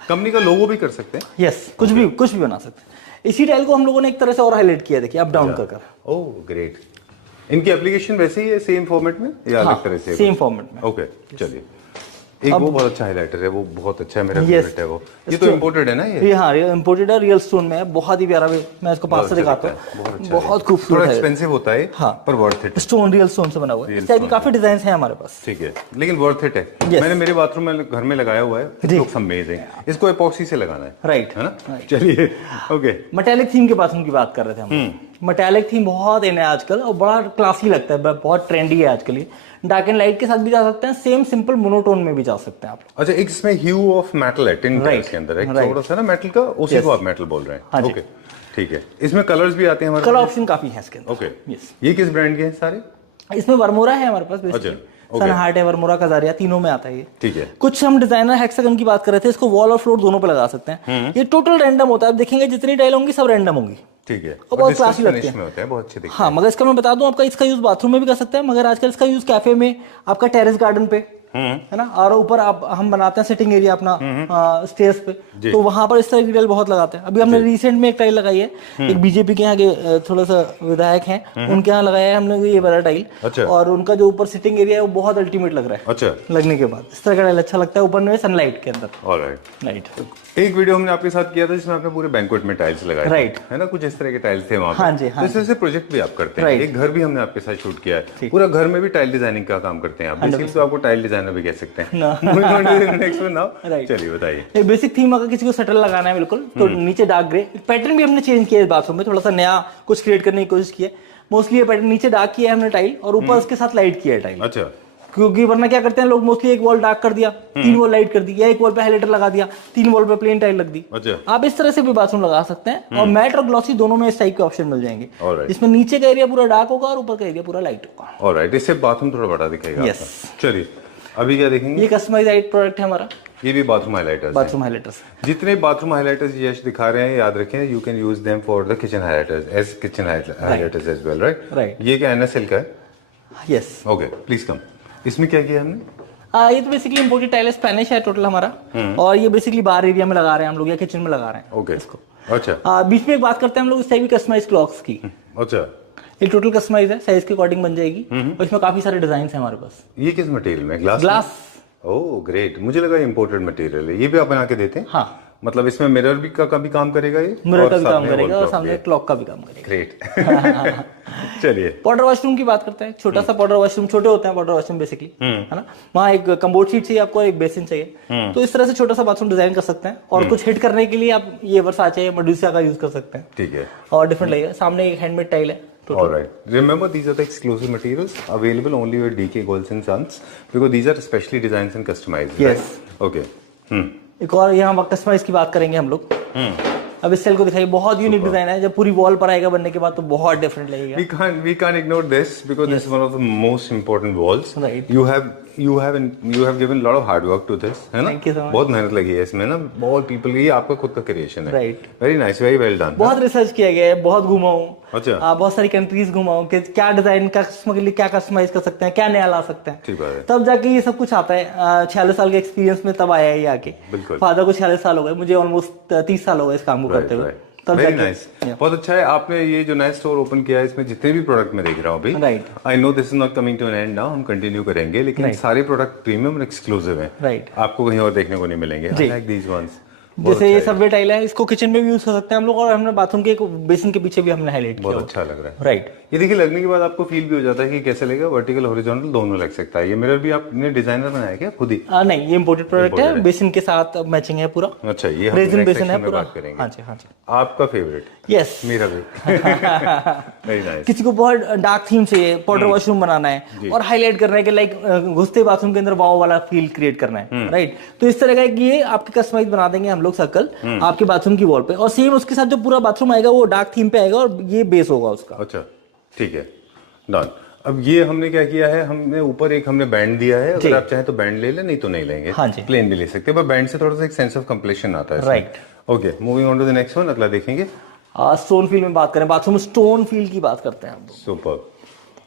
कंपनी का लोगो भी कर सकते हैं। यस, कुछ भी बना सकते हैं। इसी टाइल को हम लोगों ने एक तरह से और हाईलाइट किया, देखिए अप डाउन कर। Oh great. इनकी एप्लीकेशन वैसे ही है, सेम फॉर्मेट में या अलग तरह से? सेम फॉर्मेट में। ओके, चलिए। एक वो बहुत अच्छा हाइलाइटर है, वो बहुत अच्छा है, मेरा फेवरेट है वो। ये तो इंपोर्टेड है ना? ये हाँ, ये इंपोर्टेड है, रियल स्टोन में है, बहुत ही प्यारा। मैं इसको पास से दिखाता हूँ, बहुत खूबसूरत है। थोड़ा एक्सपेंसिव होता है हाँ, पर worth it. Stone, real stone से बना हुआ है। इस टाइप के काफी डिजाइन हैं हमारे पास। ठीक है, लेकिन वर्थ इट है। मैंने मेरे बाथरूम में घर में लगाया हुआ है, इट लुक्स अमेजिंग। इसको एपॉक्सी से लगाना है, राइट, है ना? चलिए, ओके। मेटालिक थीम के बाथरूम की बात कर रहे थे हम। मेटालिक थीम बहुत इन है आजकल और बड़ा क्लासी लगता है, बहुत ट्रेंडी है आजकल ये। डार्क एंड लाइट के साथ भी जा सकते हैं, सेम सिंपल मोनोटोन में भी जा सकते हैं आप। अच्छा, एक इसमें ह्यू ऑफ मेटल है टिन टाइल्स के अंदर, एक थोड़ा सा ना मेटल का, उसी को आप मेटल बोल रहे हैं। ओके, ठीक है। इसमें कलर्स भी आते हैं हमारे? कलर ऑप्शन काफी है इसके अंदर। ओके, ये किस ब्रांड के हैं सारे? इसमें वर्मोरा है हमारे पास, सनहार्ट है, वर्मोरा, कजारिया, तीनों में आता है ये। ठीक है। कुछ हम डिजाइनर हेक्सागन की बात कर रहे थे, इसको वॉल और फ्लोर दोनों पे लगा सकते हैं। ये टोटल रैंडम होता है, आप देखेंगे जितनी टाइल होंगी सब रैंडम होंगी। ठीक है, और बहुत क्लासी लगते हैं, बहुत अच्छे दिखते हैं। हाँ, मगर इसका मैं बता दूं, आपका इसका यूज बाथरूम में भी कर सकते हैं, मगर आजकल इसका यूज कैफे में, आपका टेरेस गार्डन पे, है ना, और ऊपर आप हम बनाते हैं सिटिंग एरिया अपना स्टेज पे, तो वहां पर इस तरह की टाइल बहुत लगाते हैं। अभी हमने रिसेंट में एक टाइल लगाई है, एक बीजेपी के यहाँ के थोड़ा सा विधायक हैं, उनके यहाँ लगाया है हमने ये वाला टाइल। और उनका जो ऊपर सिटिंग एरिया है वो बहुत अल्टीमेट लग रहा है। अच्छा, लगने के बाद इस तरह का टाइल अच्छा लगता है, ऊपर में सनलाइट के अंदर। Alright, right. एक वीडियो हमने आपके साथ किया था जिसमें आपने पूरे बैंक्वेट में टाइल्स लगाए, राइट, है ना, कुछ इस तरह के टाइल्स थे वहां पे। हाँ जी, हाँ। इस तरह से प्रोजेक्ट भी आप करते हैं। एक घर भी हमने आपके साथ शूट किया है, पूरा घर में भी टाइल डिजाइनिंग का काम करते हैं आप। बेसिकली तो आपको टाइल डिजाइनर भी कह सकते हैं। चलिए बताइए। एक बेसिक थीम, अगर किसी को शटर लगाना है बिल्कुल, तो नीचे डार्क ग्रे पैटर्न भी हमने चेंज किया है बाथरूम में, थोड़ा सा नया कुछ क्रिएट करने की कोशिश की है। मोस्टली ये पैटर्न नीचे डार्क किया है हमने टाइल, और ऊपर उसके साथ लाइट किया है टाइल। अच्छा, क्योंकि वरना क्या करते हैं लोग, मोस्टली एक वॉल डार्क कर दिया, 3 वॉल लाइट कर दी, या एक वॉल पे हाइलाइटर लगा दिया, 3 वॉल पे प्लेन टाइल लग दी। अच्छा, आप इस तरह से भी बाथरूम लगा सकते हैं, और मैट और ग्लॉसी दोनों में इस टाइप के ऑप्शन मिल जाएंगे। इसमें नीचे का एरिया पूरा डार्क होगा और ऊपर का एरिया पूरा लाइट होगा। ऑलराइट, इससे बाथरूम थोड़ा बड़ा दिखेगा। यस। चलिए, अभी क्या देखेंगे? ये कस्टमाइज्ड प्रोडक्ट है हमारा, ये भी बाथरूम हाइलाइटर्स। बाथरूम हाइलाइटर्स, जितने बाथरूम हाइलाइटर्स यश दिखा रहे हैं, याद रखें, you can use them for the kitchen highlighters as kitchen highlighters as well, right? ये क्या एनएसएल का है? यस। Okay, please come. इसमें क्या किया हमने? ये तो बेसिकली इंपोर्टेड टाइल स्पेनिश है टोटल हमारा, और ये बेसिकली बाहर एरिया में लगा रहे हैं हम लोग, या किचन में लगा रहे हैं। ओके, इसको अच्छा। बीच में एक बात करते हैं हम लोग इस टाइप की कस्टमाइज क्लॉक्स की। अच्छा, ये टोटल कस्टमाइज है, साइज के अकॉर्डिंग बन जाएगी, और इसमें काफी सारे डिजाइन है हमारे पास। ये किस मटेरियल में? ग्लास? ग्लास। ओह ग्रेट, मुझे लगा इंपोर्टेड मटेरियल है। ये भी आप बना के देते हैं? हाँ, मतलब इसमें मिरर भी का भी काम करेगा, ये मिरर का भी काम करेगा और सामने क्लॉक का भी काम करेगा। ग्रेट। चलिए, पाउडर वॉशरूम की बात करते हैं। छोटा सा पाउडर वॉशरूम, छोटे होते हैं पाउडर वॉशरूम बेसिकली, है ना। वहाँ एक कम्बोर्ड शीट चाहिए आपको, एक बेसिन चाहिए, तो इस तरह से छोटा सा बाथरूम डिजाइन कर सकते हैं। और कुछ हिट करने के लिए आप ये वर्साचे, मेडुसा का यूज कर सकते हैं। ठीक है, और डिफरेंट लगेगा। सामने एक हैंडमेड टाइल है। All right. Remember, these are the exclusive materials available only with DK Golds and Sons because these are specially designed and customized. Yes. Right? Okay. एक और यहाँ कस्टमाइज की बात करेंगे हम लोग। अब इस सेल को दिखाइए, बहुत यूनिक डिजाइन है। जब पूरी वॉल पर आएगा बनने के बाद तो बहुत डिफरेंट लगेगा। We can't ignore this because this is one of the most important walls. Right. You have given a lot of hard work to this, है ना? Thank you so much. बहुत मेहनत लगी है इसमें ना, बहुत people, ये आपका खुद का क्रिएशन है। Right. Very nice, very well done. बहुत रिसर्च किया गया है, बहुत घुमा हूँ। अच्छा। बहुत सारी कंट्रीज घुमा हूँ कि क्या डिजाइन कस्टमर के लिए क्या कस्टमाइज कर सकते हैं, क्या नया ला सकते हैं। ठीक बात है। तब जाके ये सब कुछ आता है। 46 साल के एक्सपीरियंस में तब आया है ये आके। बिल्कुल। फादर को 46 साल हो गए, मुझे ऑलमोस्ट 30 साल हो गए इस काम को करते हुए। वेरी नाइस, बहुत अच्छा है। आपने ये जो नया स्टोर ओपन किया है, इसमें जितने भी प्रोडक्ट मैं देख रहा हूँ अभी, right, I know this is not coming to an end now, हम कंटिन्यू करेंगे, लेकिन सारे प्रोडक्ट प्रीमियम और एक्सक्लूसिव हैं। राइट, आपको कहीं और देखने को नहीं मिलेंगे। I like these ones. जैसे ये सबवे टाइल है, इसको किचन में भी यूज कर सकते हैं हम लोग, और हमने बाथरूम के बेसिन के पीछे भी हमने हाईलाइट किया। बहुत अच्छा लग रहा है। राइट। ये देखिए लगने के बाद आपको फील भी हो जाता है कि कैसे लगेगा, वर्टिकल हॉरिजॉन्टल दोनों लग सकता है। ये मिरर भी आपने डिजाइनर बनाया क्या खुद ही? नहीं, ये इम्पोर्टेड प्रोडक्ट है, बेसिन के साथ मैचिंग है पूरा। अच्छा, ये रेजिन बेसिन है पूरा। बात करेंगे। हाँ जी, हाँ जी। आपका फेवरेट? यस, मेरा भी। Very nice. किसी को बहुत डार्क थीम चाहिए, पाउडर वॉशरूम बनाना है और हाईलाइट करना है कि लाइक घुसते बाथरूम के अंदर वाव वाला फील क्रिएट करना है, राइट। तो इस तरह का एक ये आपके कस्टमाइज बना देंगे हम लोग सर्कल आपके बाथरूम की वॉल पे, और सेम उसके साथ जो पूरा बाथरूम आएगा वो डार्क थीम पे आएगा और ये बेस होगा उसका। अच्छा, ठीक है, डन। अब ये हमने क्या किया है, हमने ऊपर एक हमने बैंड दिया है, अगर आप चाहें तो बैंड ले लें, नहीं तो नहीं लेंगे। हाँ जी, प्लेन भी ले सकते हैं, पर बैंड से थोड़ा सा एक सेंस ऑफ कंप्लीशन आता है। Right. Okay, moving on to the next one, अगला देखेंगे। स्टोन फील में बात करें, बाथरूम स्टोन फील की बात करते हैं हम। सुपर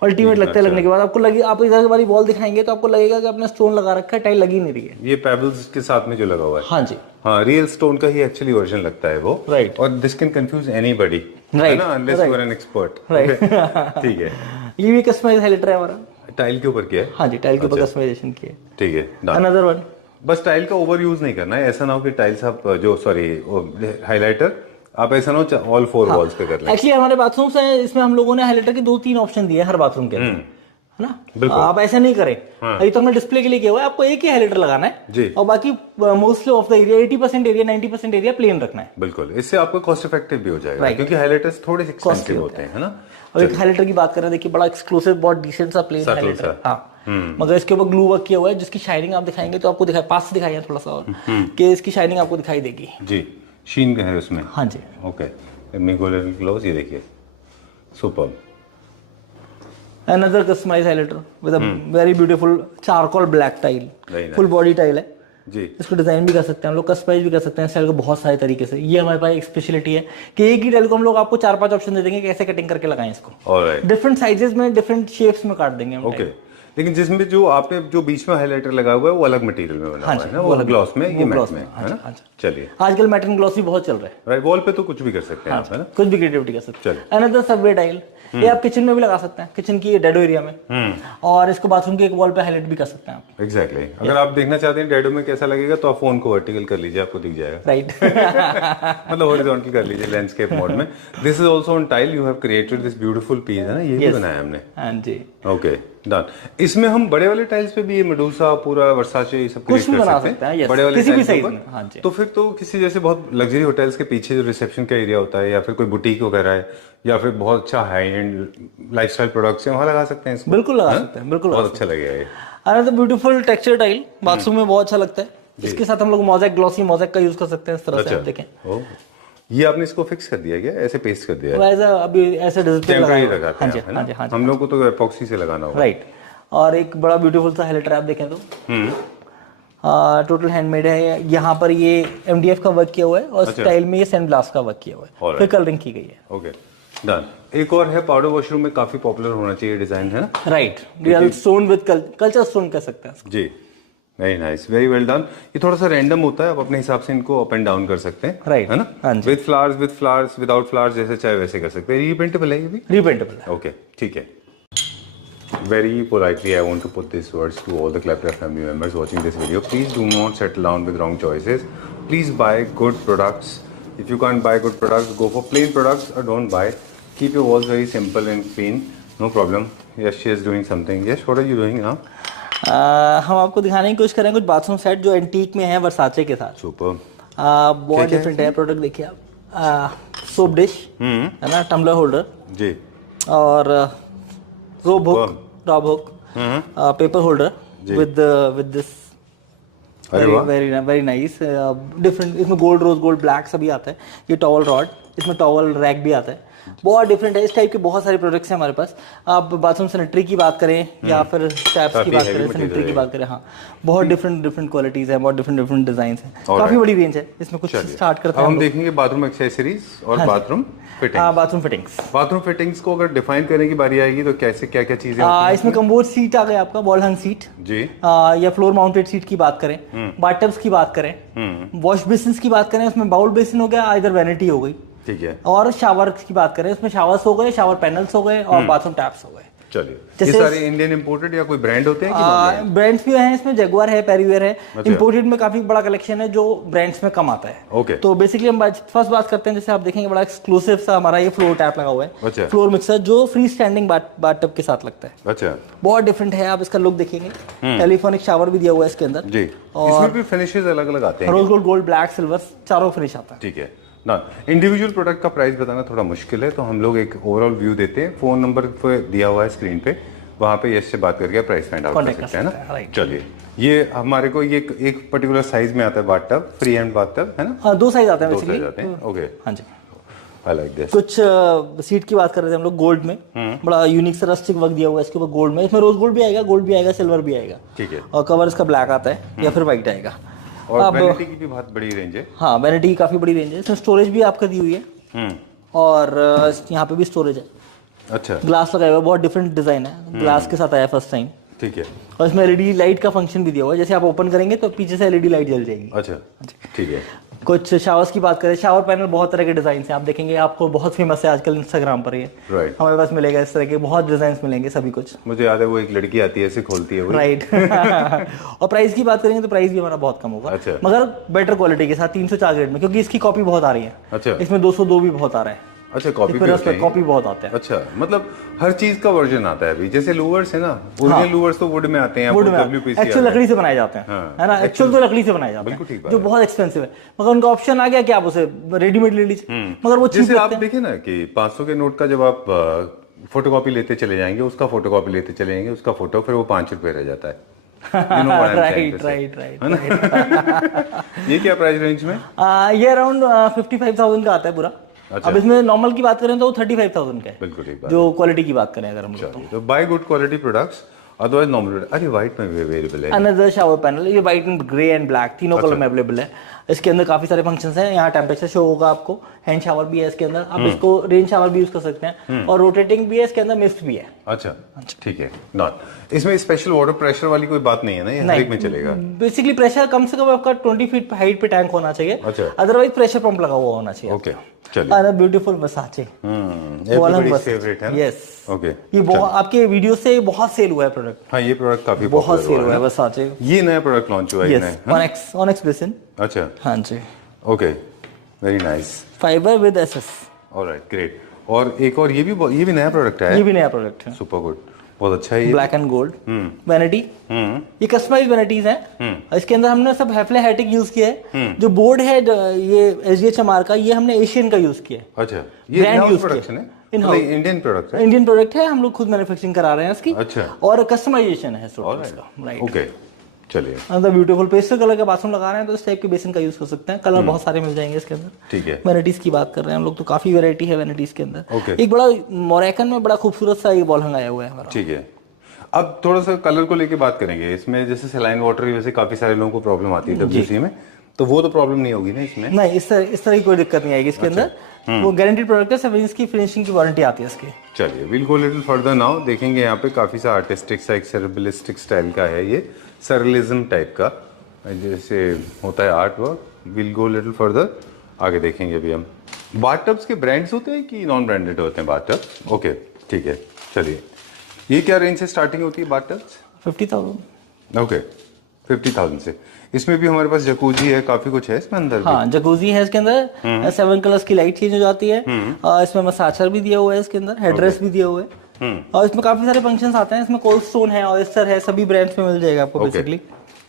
अल्टीमेट लगता है लगने के बाद, आपको लगे, आप इधर वाली वॉल दिखाएंगे तो आपको लगेगा कि आपने स्टोन लगा रखा है, टाइल लगी नहीं रही है। ये पेबल्स के साथ में जो लगा हुआ है, हाँ जी, हाँ, रियल स्टोन का ही एक्चुअली वर्जन लगता है वो, राइट। और दिस कैन कंफ्यूज एनीबॉडी, है ना, unless you are an expert, right. ठीक है। ये भी कस्टमाइज हाइलाइटर है हमारा, टाइल के ऊपर किया है। हाँ जी, टाइल के ऊपर कस्टमाइजेशन किया है। ठीक है, done। Another one. बस टाइल का ओवर यूज नहीं करना है, ऐसा ना हो कि टाइल्स आप जो हाइलाइटर आप ऐसा ना हो ऑल 4 वॉल्स पे कर लें। एक्चुअली हमारे बाथरूम्स हैं, इसमें हम लोगों ने हाइलाइटर के 2-3 ऑप्शन दिए हर बाथरूम के अंदर, है ना। आप ऐसा नहीं करें, अभी तो हमने डिस्प्ले के लिए किया हुआ है, आपको एक ही हाइलाइटर लगाना है जी, और बाकी mostly of the area 80% area 90% area plain रखना है। बिल्कुल, इससे आपको कॉस्ट इफेक्टिव भी हो जाएगा, क्योंकि हाइलाइटर्स थोड़े से एक्सपेंसिव होते हैं, है ना। और एक हाइलाइटर की बात करें, देखिए बड़ा एक्सक्लूसिव, बहुत डिसेंट सा प्लेन हाइलाइटर, हाँ, मगर इसके ऊपर ग्लू वर्क किया हुआ है, जिसकी शाइनिंग आप दिखाएंगे तो आपको दिखाई, पास से दिखाइए थोड़ा सा और, कि इसकी शाइनिंग आपको दिखाई देगी जी। शीन का है उसमें, हाँ जी। Okay, let me go little close, ये देखिए, super. Another customized highlighter with a very beautiful charcoal black tile, full body tile है जी। इसको डिजाइन भी कर सकते हैं हम लोग, कस्टमाइज भी कर सकते हैं स्टाइल को बहुत सारे तरीके से। ये हमारे पास एक स्पेशलिटी है कि एक ही टाइल को हम लोग आपको 4-5 ऑप्शन दे देंगे कैसे कटिंग करके लगाएं इसको, ऑलराइट, डिफरेंट साइजेस में, डिफरेंट शेप्स में काट देंगे हम। ओके, लेकिन जिसमें जो आपने जो बीच में हाइलाइटर लगा हुआ है वो अलग मटेरियल में बना हुआ है ना, वो ग्लॉस में, ये मैट में, है ना। चलिए, आजकल मैट एंड ग्लॉस भी बहुत चल रहा है, राइट, वॉल पे तो कुछ भी कर सकते हैं आप, है ना, कुछ भी क्रिएटिविटी कर सकते हैं। चलिए, अनदर सबवे टाइल, ये आप किचन में भी लगा सकते हैं, किचन की डेडो एरिया में, और इसको बाथरूम के एक वॉल पे हाईलाइट भी कर सकते हैं आप। एग्जैक्टली, अगर आप देखना चाहते हैं डेडो में कैसा लगेगा तो आप फोन को वर्टिकल कर लीजिए, आपको दिख जाएगा, राइट। मतलब हॉरिजॉन्टल कर लीजिए लैंडस्केप मोड में। This is also on tile, you have created this beautiful piece, है ना, ये भी बनाया हमने, हाँ जी, ओके, डन। इसमें हम बड़े वाले टाइल्स पे भी ये मेडूसा, पूरा वर्साचे, ये सब कुछ भी कर बना सकते सकते हैं, बड़े वाले किसी भी टाइल्स साइज के में, ऊपर। हाँ जी। तो फिर तो किसी जैसे बहुत लग्जरी होटल्स के पीछे जो रिसेप्शन का एरिया होता है, या फिर कोई बुटीक वगैरह है, या फिर बहुत अच्छा हाई एंड लाइफस्टाइल प्रोडक्ट्स है, वहां लगा सकते हैं इसको, बिल्कुल लगा सकते हैं, बिल्कुल बहुत अच्छा लगेगा ये। Another beautiful texture tile bathroom में बहुत अच्छा लगता है, इसके साथ हम लोग मोज़ेक, ग्लॉसी मोज़ेक का यूज कर सकते हैं, इस तरह से आप देखें। ओह, ये आपने इसको फिक्स कर दिया क्या, ऐसे पेस्ट कर दिया है? वैसा अभी ऐसे डिस्प्ले टेम्परेरी लगाते हैं, हाँ जी, हाँ जी, हम लोग को तो एपॉक्सी से लगाना होगा, राइट। और एक बड़ा ब्यूटीफुल सा हाइलाइटर आप देखें तो टोटल हैंडमेड है, यहाँ पर ये MDF का वर्क किया हुआ है और स्टाइल में ये सैंड ब्लास्ट का वर्क किया हुआ है, फिर कलरिंग की गई है। Okay, done. एक और है पाउडर वॉशरूम में काफी पॉपुलर होना चाहिए डिजाइन, है ना, right, real stone with culture stone कह सकते हैं जी। Very nice, very well done. ये थोड़ा सा रैंडम होता है, आप अपने हिसाब से इनको अप एंड डाउन कर सकते हैं, राइट, है ना, विद फ्लावर्स, विदाउट फ्लावर्स, जैसे चाहे वैसे कर सकते हैं। रिपेंटेबल है ये भी, रिपेंटेबल है, ओके, ठीक है। Very politely, I want to put these words to all the Claptrap family members watching this video. Please do not settle down with wrong choices. Please buy good products. If you can't buy good products, go for plain products or don't buy. Keep your walls very simple and clean. No problem. Yes, she is doing something. Yes, what are you doing now? हम आपको दिखाने की कोशिश करें कुछ bathroom set जो antique में है, वर्साचे के साथ। Super. बहुत डिफरेंट है प्रोडक्ट, देखिए आप, सोप डिश है ना, टम्बलर होल्डर जी, और रोब hook, paper holder with this very nice different, इसमें गोल्ड ब्लैक सभी आता है, ये टॉवल रॉड, इसमें टॉवल रैक भी आता है, बहुत डिफरेंट है। इस टाइप के बहुत सारे प्रोडक्ट्स हैं हमारे पास। आप बाथरूम सैनिटरी की बात करें या फिर टैप्स की बात करें, सैनिटरी की बात करें, हाँ, बहुत डिफरेंट क्वालिटीज हैं, बहुत डिफरेंट डिजाइन हैं, काफी बड़ी रेंज है इसमें। कुछ स्टार्ट करते हैं, हम देखेंगे बाथरूम एक्सेसरीज और बाथरूम फिटिंग्स। बाथरूम फिटिंग्स को अगर डिफाइन करने की बारी आएगी तो कैसे क्या क्या चीजें इसमें कम्बोर्ड सीट आ गया आपका, वॉल हंग सीट जी, या फ्लोर माउंटेड सीट की बात करें, बाथटब्स की बात करें, वॉश बेसिन की बात करें, उसमें बाउल बेसिन हो गया, इधर वैनिटी हो गई, ठीक है, और शावर की बात करें, उसमें शावर्स हो गए, शावर पैनल्स हो गए और बाथरूम टैप्स हो गए। चलिए, ये जैसे- सारे इंडियन इंपोर्टेड या कोई ब्रांड होते हैं कि ब्रांड्स भी हैं इसमें, जगुआर है, पेरीवेयर है। इंपोर्टेड में काफी बड़ा कलेक्शन है जो ब्रांड्स में कम आता है। ओके। तो बेसिकली हम फर्स्ट बात करते हैं, जैसे आप देखेंगे बड़ा एक्सक्लूसिव सा हमारा ये फ्लोर टैप लगा हुआ है। अच्छा। फ्लोर मिक्सर जो फ्री स्टैंडिंग बाथटब के साथ लगता है। अच्छा बहुत डिफरेंट है, आप इसका लुक देखेंगे। टेलीफोनिक शावर भी दिया हुआ है इसके अंदर जी, इसमें भी फिनिशेस अलग अलग आते हैं। Rose gold, gold, black, silver चारों फिनिश आता है। ठीक है ना। इंडिविजुअल प्रोडक्ट का प्राइस बताना थोड़ा मुश्किल है, तो हम लोग एक ओवरऑल व्यू देते हैं। फोन नंबर पे दिया हुआ है स्क्रीन पे, वहाँ पे यस से बात करके प्राइस फाइंड आउट कर सकते हैं ना। right। चलिए, ये हमारे को ये एक पर्टिकुलर साइज में आता है बाथटब, फ्री हैंड बाथटब है ना। हाँ, 2 साइज आते हैं दो बेसिकली। साइज आते हैं। ओके, हाँ जी। I like this. कुछ सीट की बात कर रहे थे हम लोग गोल्ड में, बड़ा यूनिक सा रस्टिक वर्क दिया हुआ है इसके ऊपर गोल्ड में। इसमें रोज गोल्ड भी आएगा, गोल्ड भी आएगा, सिल्वर भी आएगा। ठीक है। और कवर इसका ब्लैक आता है या फिर व्हाइट आएगा। और वैनिटी की भी बहुत बड़ी रेंज है। हाँ, वैनिटी की काफी बड़ी रेंज है। इसमें स्टोरेज भी आपका दी हुई है और यहाँ पे भी स्टोरेज है। अच्छा, ग्लास लगाया हुआ है, बहुत डिफरेंट डिजाइन है, ग्लास के साथ आया फर्स्ट टाइम। ठीक है। और इसमें एलईडी लाइट का फंक्शन भी दिया हुआ है, जैसे आप ओपन करेंगे तो पीछे से एलईडी लाइट जल जाएगी। अच्छा, ठीक है। कुछ शावर्स की बात करें, शावर पैनल बहुत तरह के डिजाइन हैं, आप देखेंगे आपको बहुत फेमस है आजकल इंस्टाग्राम पर ये। राइट। हमारे पास मिलेगा इस तरह के बहुत डिजाइन मिलेंगे सभी कुछ। मुझे याद है वो एक लड़की आती है ऐसे खोलती है वो। राइट। और प्राइस की बात करेंगे तो प्राइस भी हमारा बहुत कम होगा। अच्छा। मगर बेटर क्वालिटी के साथ 304 ग्रेड में, क्योंकि इसकी कॉपी बहुत आ रही है। अच्छा। इसमें 202 भी बहुत आ रहा है। अच्छा, कॉपी पे होते हैं। कॉपी बहुत आते हैं। अच्छा, मतलब हर चीज का वर्जन आता है अभी। जैसे लूवर्स है ना, ओरिजिनल लूवर्स तो वुड में आते हैं, वुड में WPC एक्चुअल लकड़ी से बनाए जाते हैं। हाँ, है ना, एक्चुअल तो लकड़ी से बनाए जाते बिल्कुल ठीक हैं, बात जो बहुत एक्सपेंसिव है। मगर उनका ऑप्शन आ गया कि आप उसे रेडीमेड ले लीजिए, मगर वो चीज जैसे आप देखिए ना कि 500 के नोट का जब आप फोटोकॉपी लेते चले जाएंगे, उसका फोटोकॉपी लेते चले जाएंगे, उसका फोटो, फिर वो 5 रुपए रह जाता है। You know what I'm saying to say. Right. ये क्या प्राइस रेंज में? ये अराउंड 55,000 का आता है पूरा। अच्छा। अब इसमें नॉर्मल की बात करें तो 35,000 का है। बिल्कुल ठीक बात। जो क्वालिटी की बात करें अगर हम लोग, तो buy good quality products, otherwise normal. अरे व्हाइट में भी अवेलेबल है। अनदर शावर पैनल, ये white and grey and black तीनों कलर में अवेलेबल है। इसके अंदर काफी सारे फंक्शंस हैं। यहाँ टेम्परेचर शो होगा आपको, हैंड शावर भी है इसके अंदर, आप इसको रेन शावर भी यूज कर सकते हैं, और रोटेटिंग भी है इसके अंदर, मिस्ट भी है। अच्छा, ठीक है। नॉट इसमें स्पेशल वाटर प्रेशर वाली कोई बात नहीं है ना, ये हर एक में चलेगा। बेसिकली प्रेशर कम से कम आपका 20 फीट हाइट पे टैंक होना चाहिए। अच्छा। अदरवाइज प्रेशर पंप लगा हुआ होना चाहिए। ओके, चलिए। ब्यूटीफुल मसाचे, एवरीबॉडीज फेवरेट है। यस। ओके, ये बहुत आपके वीडियो से बहुत सेल हुआ है प्रोडक्ट। हाँ, ये प्रोडक्ट काफी बहुत popular सेल हुआ है वसाचे। ये नया प्रोडक्ट लॉन्च हुआ है यस, इसमें। Onyx basin. अच्छा, हाँ जी। Okay, very nice. Fiber with SS. Alright, great. और एक और ये भी नया प्रोडक्ट है। ये भी नया प्रोडक्ट है, सुपर गुड, बहुत अच्छा है ये। Black and gold vanity. ये कस्टमाइज वैनिटीज हैं। इसके अंदर हमने सब हैफले हैटिक यूज किया है। जो बोर्ड है ये SGHMR का, ये हमने एशियन का यूज किया है। अच्छा, ये Brand in-house use प्रोडक्शन किया। है, In-house। मतलब इंडियन प्रोडक्ट है। इंडियन प्रोडक्ट है, हम लोग खुद मैन्युफैक्चरिंग करा रहे हैं इसकी। अच्छा। और कस्टमाइजेशन है राइट। ओके, चलिए, अंदर ब्यूटीफुल पेस्टल कलर का बाथरूम लगा रहे हैं तो इस टाइप के बेसिन का यूज कर सकते हैं। कलर बहुत सारे मिल जाएंगे इसके अंदर। ठीक है। वैनिटीज की बात कर रहे हैं हम लोग तो काफी वैरायटी है वैनिटीज के अंदर। Okay। एक बड़ा मोरैकन में बड़ा खूबसूरत सा ये बॉल हंगाया हुआ है हमारा। ठीक है। अब थोड़ा सा कलर को लेके बात करेंगे। इसमें जैसे सलाइन वाटर की वजह से काफी सारे लोगों को प्रॉब्लम आती है WC में, तो वो तो प्रॉब्लम नहीं होगी ना इसमें? नहीं, इस तरह की कोई दिक्कत नहीं आएगी इसके अंदर। वो गारंटीड प्रोडक्ट है, 7 इंच की फिनिशिंग की वारंटी आती है इसकी। चलिए, will go little further now. देखेंगे यहाँ पे काफी सा आर्टिस्टिक सा, एक सरबलिस्टिक स्टाइल का है, ये सरलिज्म टाइप का जैसे होता है art work. Will go little further, आगे देखेंगे अभी हम। बाथटब्स के ब्रांड्स होते हैं कि नॉन ब्रांडेड होते हैं बाथटब्स? ओके, ठीक है। चलिए, ये क्या रेंज से स्टार्टिंग होती है बाथटब्स? 50,000। ओके, 50,000 से। इसमें भी हमारे पास जकूजी है, काफी कुछ है इसमें अंदर भी। हाँ, जकूजी है इसके अंदर। 7 कलर्स की लाइट चेंज हो जाती है। इसमें मसाचर भी दिया हुआ है इसके अंदर, हेडरेस्ट भी दिया हुआ है। और इसमें काफी सारे फंक्शंस आते हैं। इसमें कोल्ड स्टोन है, ऑयस्टर है, सभी ब्रांड्स में मिल जाएगा आपको बेसिकली।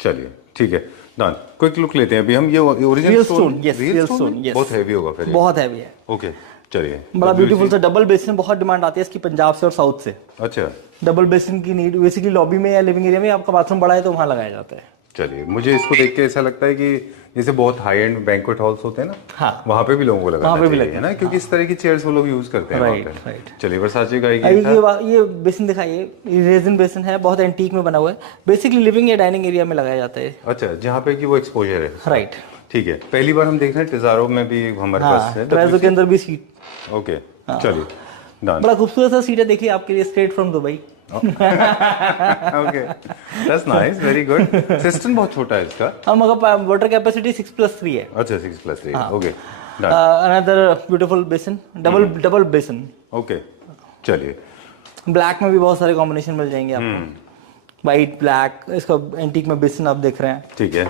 चलिए, ठीक है, डन। क्विक लुक लेते हैं अभी हम। ये original real stone, stone, yes, real stone, yes. बहुत हैवी होगा फिर ये। बहुत हैवी है। ओके, चलिए। बड़ा ब्यूटीफुल सा डबल बेसिन, बहुत डिमांड आती है इसकी पंजाब से और साउथ से। अच्छा, डबल बेसिन की नीड बेसिकली लॉबी में या लिविंग एरिया में आपका बाथरूम बड़ा है तो वहां लगाया जाता है। चलिए, मुझे इसको देख के ऐसा लगता है कि जैसे बहुत हाई एंड बैंक्वेट हॉल्स होते हैं ना, हाँ, वहाँ पे भी लोगों को लगाना वहाँ पे भी चाहिए, है ना, क्योंकि इस तरह की चेयर्स वो लोग यूज करते हैं वहाँ राइट, पे। राइट। चलिए, वर्साचे का ये ये बेसिन दिखाइए। ये रेजिन बेसिन है, बहुत एंटीक में बना हुआ है। बेसिकली लिविंग या डाइनिंग एरिया में लगाया जाता है। अच्छा, जहाँ पे कि वो एक्सपोजर है। राइट, ठीक है। पहली बार हम देख रहे हैं टिजारो में भी हमारे पास है। ट्रेजो के अंदर भी सीट। ओके, चलिए, डन। बड़ा खूबसूरत सा सीट है, देखिए आपके लिए, straight from Dubai. Okay, that's nice, very good. System बहुत छोटा है इसका। हम अगर वाटर कैपेसिटी 6+3 है। अच्छा, 6+3, okay, another beautiful basin, double basin. Okay, चलिए। ब्लैक में भी बहुत सारे कॉम्बिनेशन मिल जाएंगे आपको, वाइट ब्लैक, इसका एंटीक में बेसिन आप देख रहे हैं। ठीक है,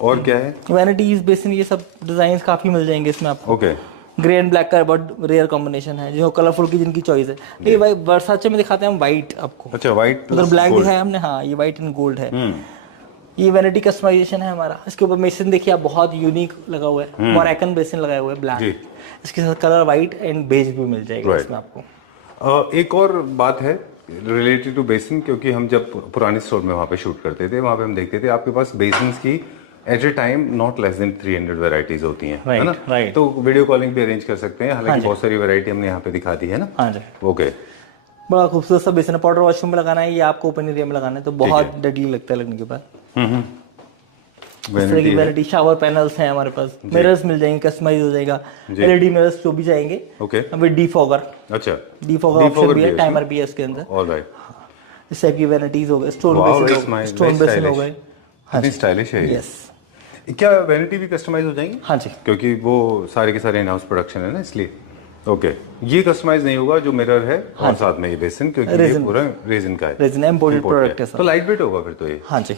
और क्या है? वैनिटीज, बेसिन, ये सब डिजाइन काफी मिल जाएंगे इसमें आपको। ओके, ग्रे एंड ब्लैक का बहुत रेयर कॉम्बिनेशन है, जो कलरफुल की जिनकी चॉइस है। ये भाई वर्साचे में दिखाते हैं हम वाइट आपको। अच्छा, वाइट उधर ब्लैक दिखाया हमने, हाँ ये वाइट एंड गोल्ड है। ये वैनिटी कस्टमाइजेशन है हमारा। इसके ऊपर बेसिन देखिए आप, बहुत यूनिक लगा हुआ है, मोरक्कन बेसिन लगाया हुआ है ब्लैक, इसके साथ कलर वाइट एंड बेज भी मिल जाएगा इसमें आपको। एक और बात है रिलेटेड टू बेसिन, क्योंकि हम जब पुराने स्टोर में वहाँ पे शूट करते थे, वहाँ पे हम देखते थे आपके पास बेसिन की at a time not less than 300 varieties होती हैं, है ना? तो वीडियो कॉलिंग भी अरेंज कर सकते हैं, हालांकि बहुत सारी वैरायटी हमने यहाँ पे दिखा दी है ना। हाँ जी, ओके, बड़ा खूबसूरत सा बेसिन है। पाउडर वॉशरूम में लगाना है, ये आपको ओपन एरिया में लगाना है, तो बहुत डेडली लगता है लगने के बाद। इस तरह की वैरायटी, शावर पैनल्स हैं हमारे पास, मिरर्स मिल जाएंगे, कस्टमाइज हो जाएगा, एलईडी मिरर्स जो भी जाएंगे। Okay, with defogger. अच्छा, डीफॉगर ऑप्शन भी है, टाइमर भी है इसके अंदर। ऑलराइट, इस टाइप की वैरायटीज हो गए, स्टोन बेसिन हो गए। कितनी स्टाइलिश है। यस, क्या वैनिटी भी कस्टमाइज हो जाएंगी? हाँ जी, क्योंकि वो सारे के सारे इन हाउस प्रोडक्शन है ना, इसलिए। ओके, ये कस्टमाइज नहीं होगा जो मिरर है, और साथ में ये बेसिन, क्योंकि ये पूरा रेजिन का है, रेजिन इंपोर्टेड प्रोडक्ट है, तो लाइट वेट होगा फिर तो ये। हाँ जी,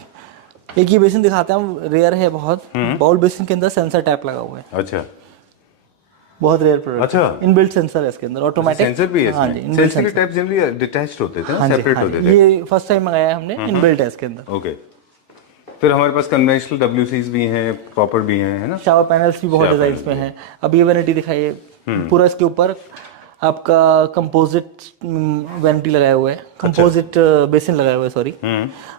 एक ये बेसिन दिखाते हैं हम, रेयर है बहुत। बाउल बेसिन के अंदर सेंसर टैप लगा हुआ है। अच्छा, बहुत रेयर प्रोडक्ट। अच्छा, इनबिल्ट सेंसर है इसके अंदर, ऑटोमेटिक सेंसर भी है इसमें। हाँ जी, इनबिल्ट सेंसर के टैप जनरली डिटैच्ड होते थे ना, सेपरेट होते थे। ये फर्स्ट टाइम मंगाया है हमने, इनबिल्ट है इसके अंदर। ओके, फिर हमारे पास कन्वेंशनल डब्ल्यूसीज भी हैं, प्रॉपर भी हैं, है ना? शावर पैनल्स भी बहुत डिजाइन में हैं। अब ये वैनिटी दिखाइए, पूरा इसके ऊपर आपका कंपोजिट वैनिटी लगाया हुआ है, कंपोजिट बेसिन लगाया हुआ है, सॉरी,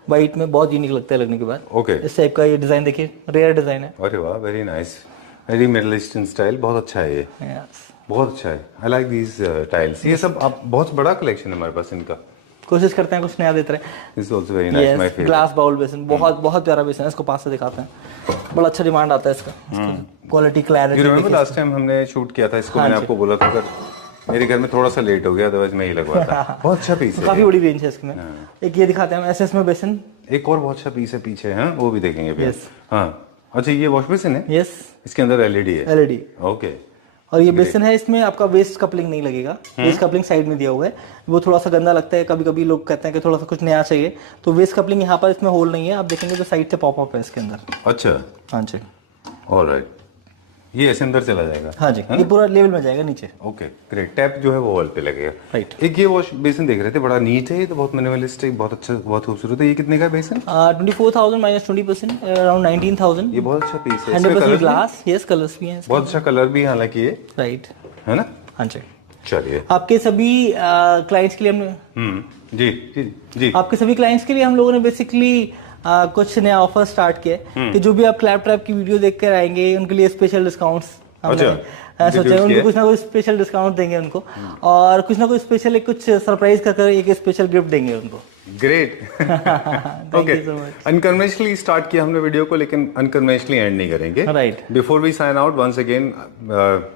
वाइट में, बहुत यूनिक लगता है लगने के बाद। ओके, इस टाइप का ये डिजाइन देखिए, रेयर डिजाइन है। अरे वाह, very nice, very middle eastern style, बहुत अच्छा है ये, बहुत अच्छा है। आई लाइक दीज टाइल्स। ये सब आप, बहुत बड़ा कलेक्शन है हमारे पास इनका, कोशिश करते हैं कुछ नया देते रहे। This is also very nice, my favourite. Glass bowl basin, बहुत बहुत प्यारा बेसिन है, इसको पास से दिखाते हैं, बड़ा अच्छा डिमांड आता है इसका, quality, clarity. You remember last time हमने शूट किया था इसको, मैंने आपको बोला था अगर मेरे घर में थोड़ा सा लेट हो गया, अदरवाइज मैं ही लगवाता। बहुत अच्छा पीस है, काफी बड़ी रेंज है इसमें। एक ये दिखाते हैं एसएस में बेसिन, एक और बहुत अच्छा पीस है पीछे, है वो भी देखेंगे फिर। हाँ, अच्छा, ये वॉश बेसिन है। यस, इसके अंदर एलईडी है। एलईडी, ओके, और ये बेसिन है, इसमें आपका वेस्ट कपलिंग नहीं लगेगा। वेस्ट कपलिंग साइड में दिया हुआ है, वो थोड़ा सा गंदा लगता है, कभी कभी लोग कहते हैं कि थोड़ा सा कुछ नया चाहिए, तो वेस्ट कपलिंग यहाँ पर इसमें होल नहीं है, आप देखेंगे तो साइड से पॉप अप है इसके अंदर। अच्छा, हाँ जी, ऑलराइट, ये ऐसे अंदर चला जाएगा। हाँ जी, ये पूरा लेवल में जाएगा नीचे। Okay, great. टैप जो है वो वॉल पे लगेगा। राइट। एक ये वॉश बेसिन देख रहे थे, बड़ा नीट है, ये तो बहुत मिनिमलिस्टिक, बहुत अच्छा, बहुत खूबसूरत है। ये कितने का बेसिन? 24,000 minus 20%, around 19,000। ये बहुत अच्छा पीस है, 100% ग्लास, यस, कलर्स भी हैं, बहुत अच्छा कलर भी है हालांकि ये, राइट, है ना? हाँ जी। चलिए, आपके सभी क्लाइंट्स के लिए हमने जी जी जी, आपके सभी क्लाइंट्स के लिए हम लोगों ने बेसिकली कुछ नया ऑफर स्टार्ट किया है कि जो भी आप क्लैप ट्रैप की वीडियो देख कर आएंगे उनके लिए स्पेशल डिस्काउंट्स सोचा, उनको कुछ ना कुछ स्पेशल डिस्काउंट देंगे उनको, और कुछ ना कुछ स्पेशल, कुछ सरप्राइज कर एक स्पेशल गिफ्ट देंगे उनको। ग्रेट। ओके, अनकन्वेंशनली स्टार्ट किया हमने वीडियो को, लेकिन अनकन्वेंशनली एंड नहीं करेंगे। Right. Before we sign out, once again,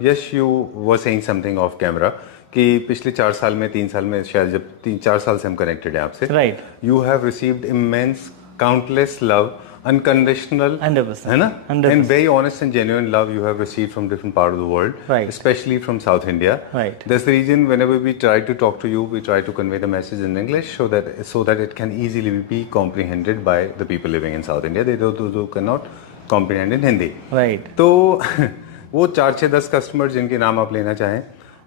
yes, you were saying something off camera कि पिछले 4 साल में, 3 साल में, शायद जब 3-4 साल से हम कनेक्टेड हैं आपसे, right, you have received immense, countless love, unconditional, 100%, है ना? 100%. And very honest and genuine love you have received from different part of the world, Right. especially from South India. Right. That's the reason whenever we try to talk to you, we try to convey the message in English so that it can easily be comprehended by the people living in South India. They do cannot comprehend in Hindi. Right. तो वो 4-6-10 customer जिनके नाम आप लेना चाहें,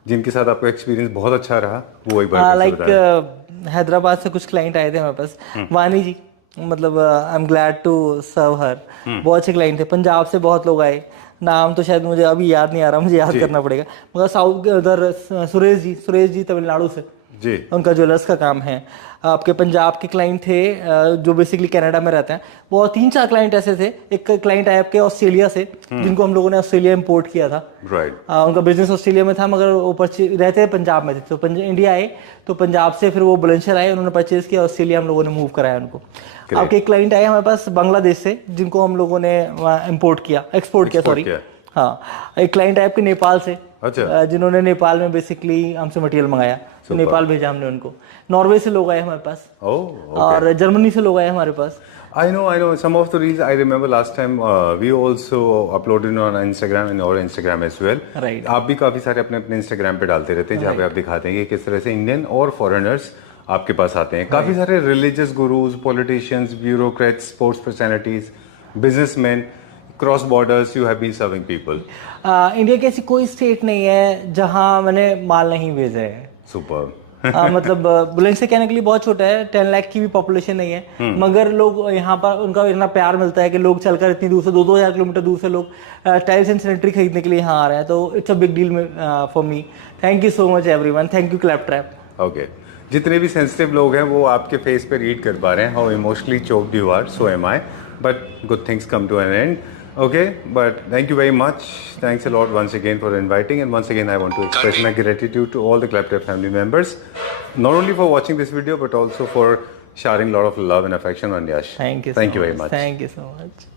जिनके साथ आपका एक्सपीरियंस बहुत अच्छा रहा, वो एक बार लाइक हैदराबाद से कुछ क्लाइंट आए थे हमारे पास, वानी जी, मतलब I am glad to serve her, बहुत अच्छे क्लाइंट थे। पंजाब से बहुत लोग आए, नाम तो शायद मुझे अभी याद नहीं आ रहा, मुझे याद करना पड़ेगा, मगर साउथ उधर सुरेश जी तमिलनाडु से जी, उनका ज्वेलर्स का काम है। आपके पंजाब के क्लाइंट थे जो बेसिकली कनाडा में रहते हैं, वो 3-4 क्लाइंट ऐसे थे। एक क्लाइंट आया आपके ऑस्ट्रेलिया से, जिनको हम लोगों ने ऑस्ट्रेलिया इंपोर्ट किया था। राइट। उनका बिजनेस ऑस्ट्रेलिया में था, मगर वो रहते पंजाब में थे, तो इंडिया आए, तो पंजाब से फिर वो बुलंदशहर आए, उन्होंने परचेज किया, ऑस्ट्रेलिया हम लोगों ने मूव कराया उनको। आपके एक क्लाइंट आए हमारे पास बांग्लादेश से, जिनको हम लोगों ने एक्सपोर्ट किया, सॉरी, हाँ। एक क्लाइंट आए आपके नेपाल से, अच्छा, जिन्होंने नेपाल में बेसिकली हमसे मटेरियल मंगाया, तो नेपाल भेजा हमने उनको। नॉर्वे से लोग आए हमारे पास, और जर्मनी से लोग आए हमारे पास। I know. Some of the reels I remember last time we also uploaded on Instagram and our Instagram as well. Right. आप भी काफी सारे अपने अपने Instagram पे डालते रहते हैं जहाँ पे आप दिखाते हैं कि किस तरह से इंडियन और फॉरेनर्स आपके पास आते हैं. काफी सारे religious gurus, politicians, bureaucrats, sports personalities, businessman, cross borders you have been serving people. India की ऐसी कोई स्टेट नहीं है जहां मैंने माल नहीं भेजा है. सुपर. मतलब बुलेट से कहने के लिए बहुत छोटा है, 10 लाख की भी पॉपुलेशन नहीं है, मगर लोग यहाँ पर उनका इतना प्यार मिलता है कि लोग चलकर इतनी दूर से 2-2 हज़ार किलोमीटर दूर से लोग टाइल्स एंड सैनिटरी खरीदने के लिए यहाँ आ रहे हैं. तो it's a big deal for me. Thank you so much everyone. Thank you claptrap. Okay. जितने भी सेंसिटिव लोग हैं वो आपके फेस पे रीड कर पा रहे हैं how emotionally choked you are. So am I. But good things come to an end. Okay, but thank you very much. Thanks a lot once again for inviting, and once again I want to express my gratitude to all the Claptrap family members, not only for watching this video but also for sharing a lot of love and affection on Yash. Thank you. Thank you very much. Thank you so much.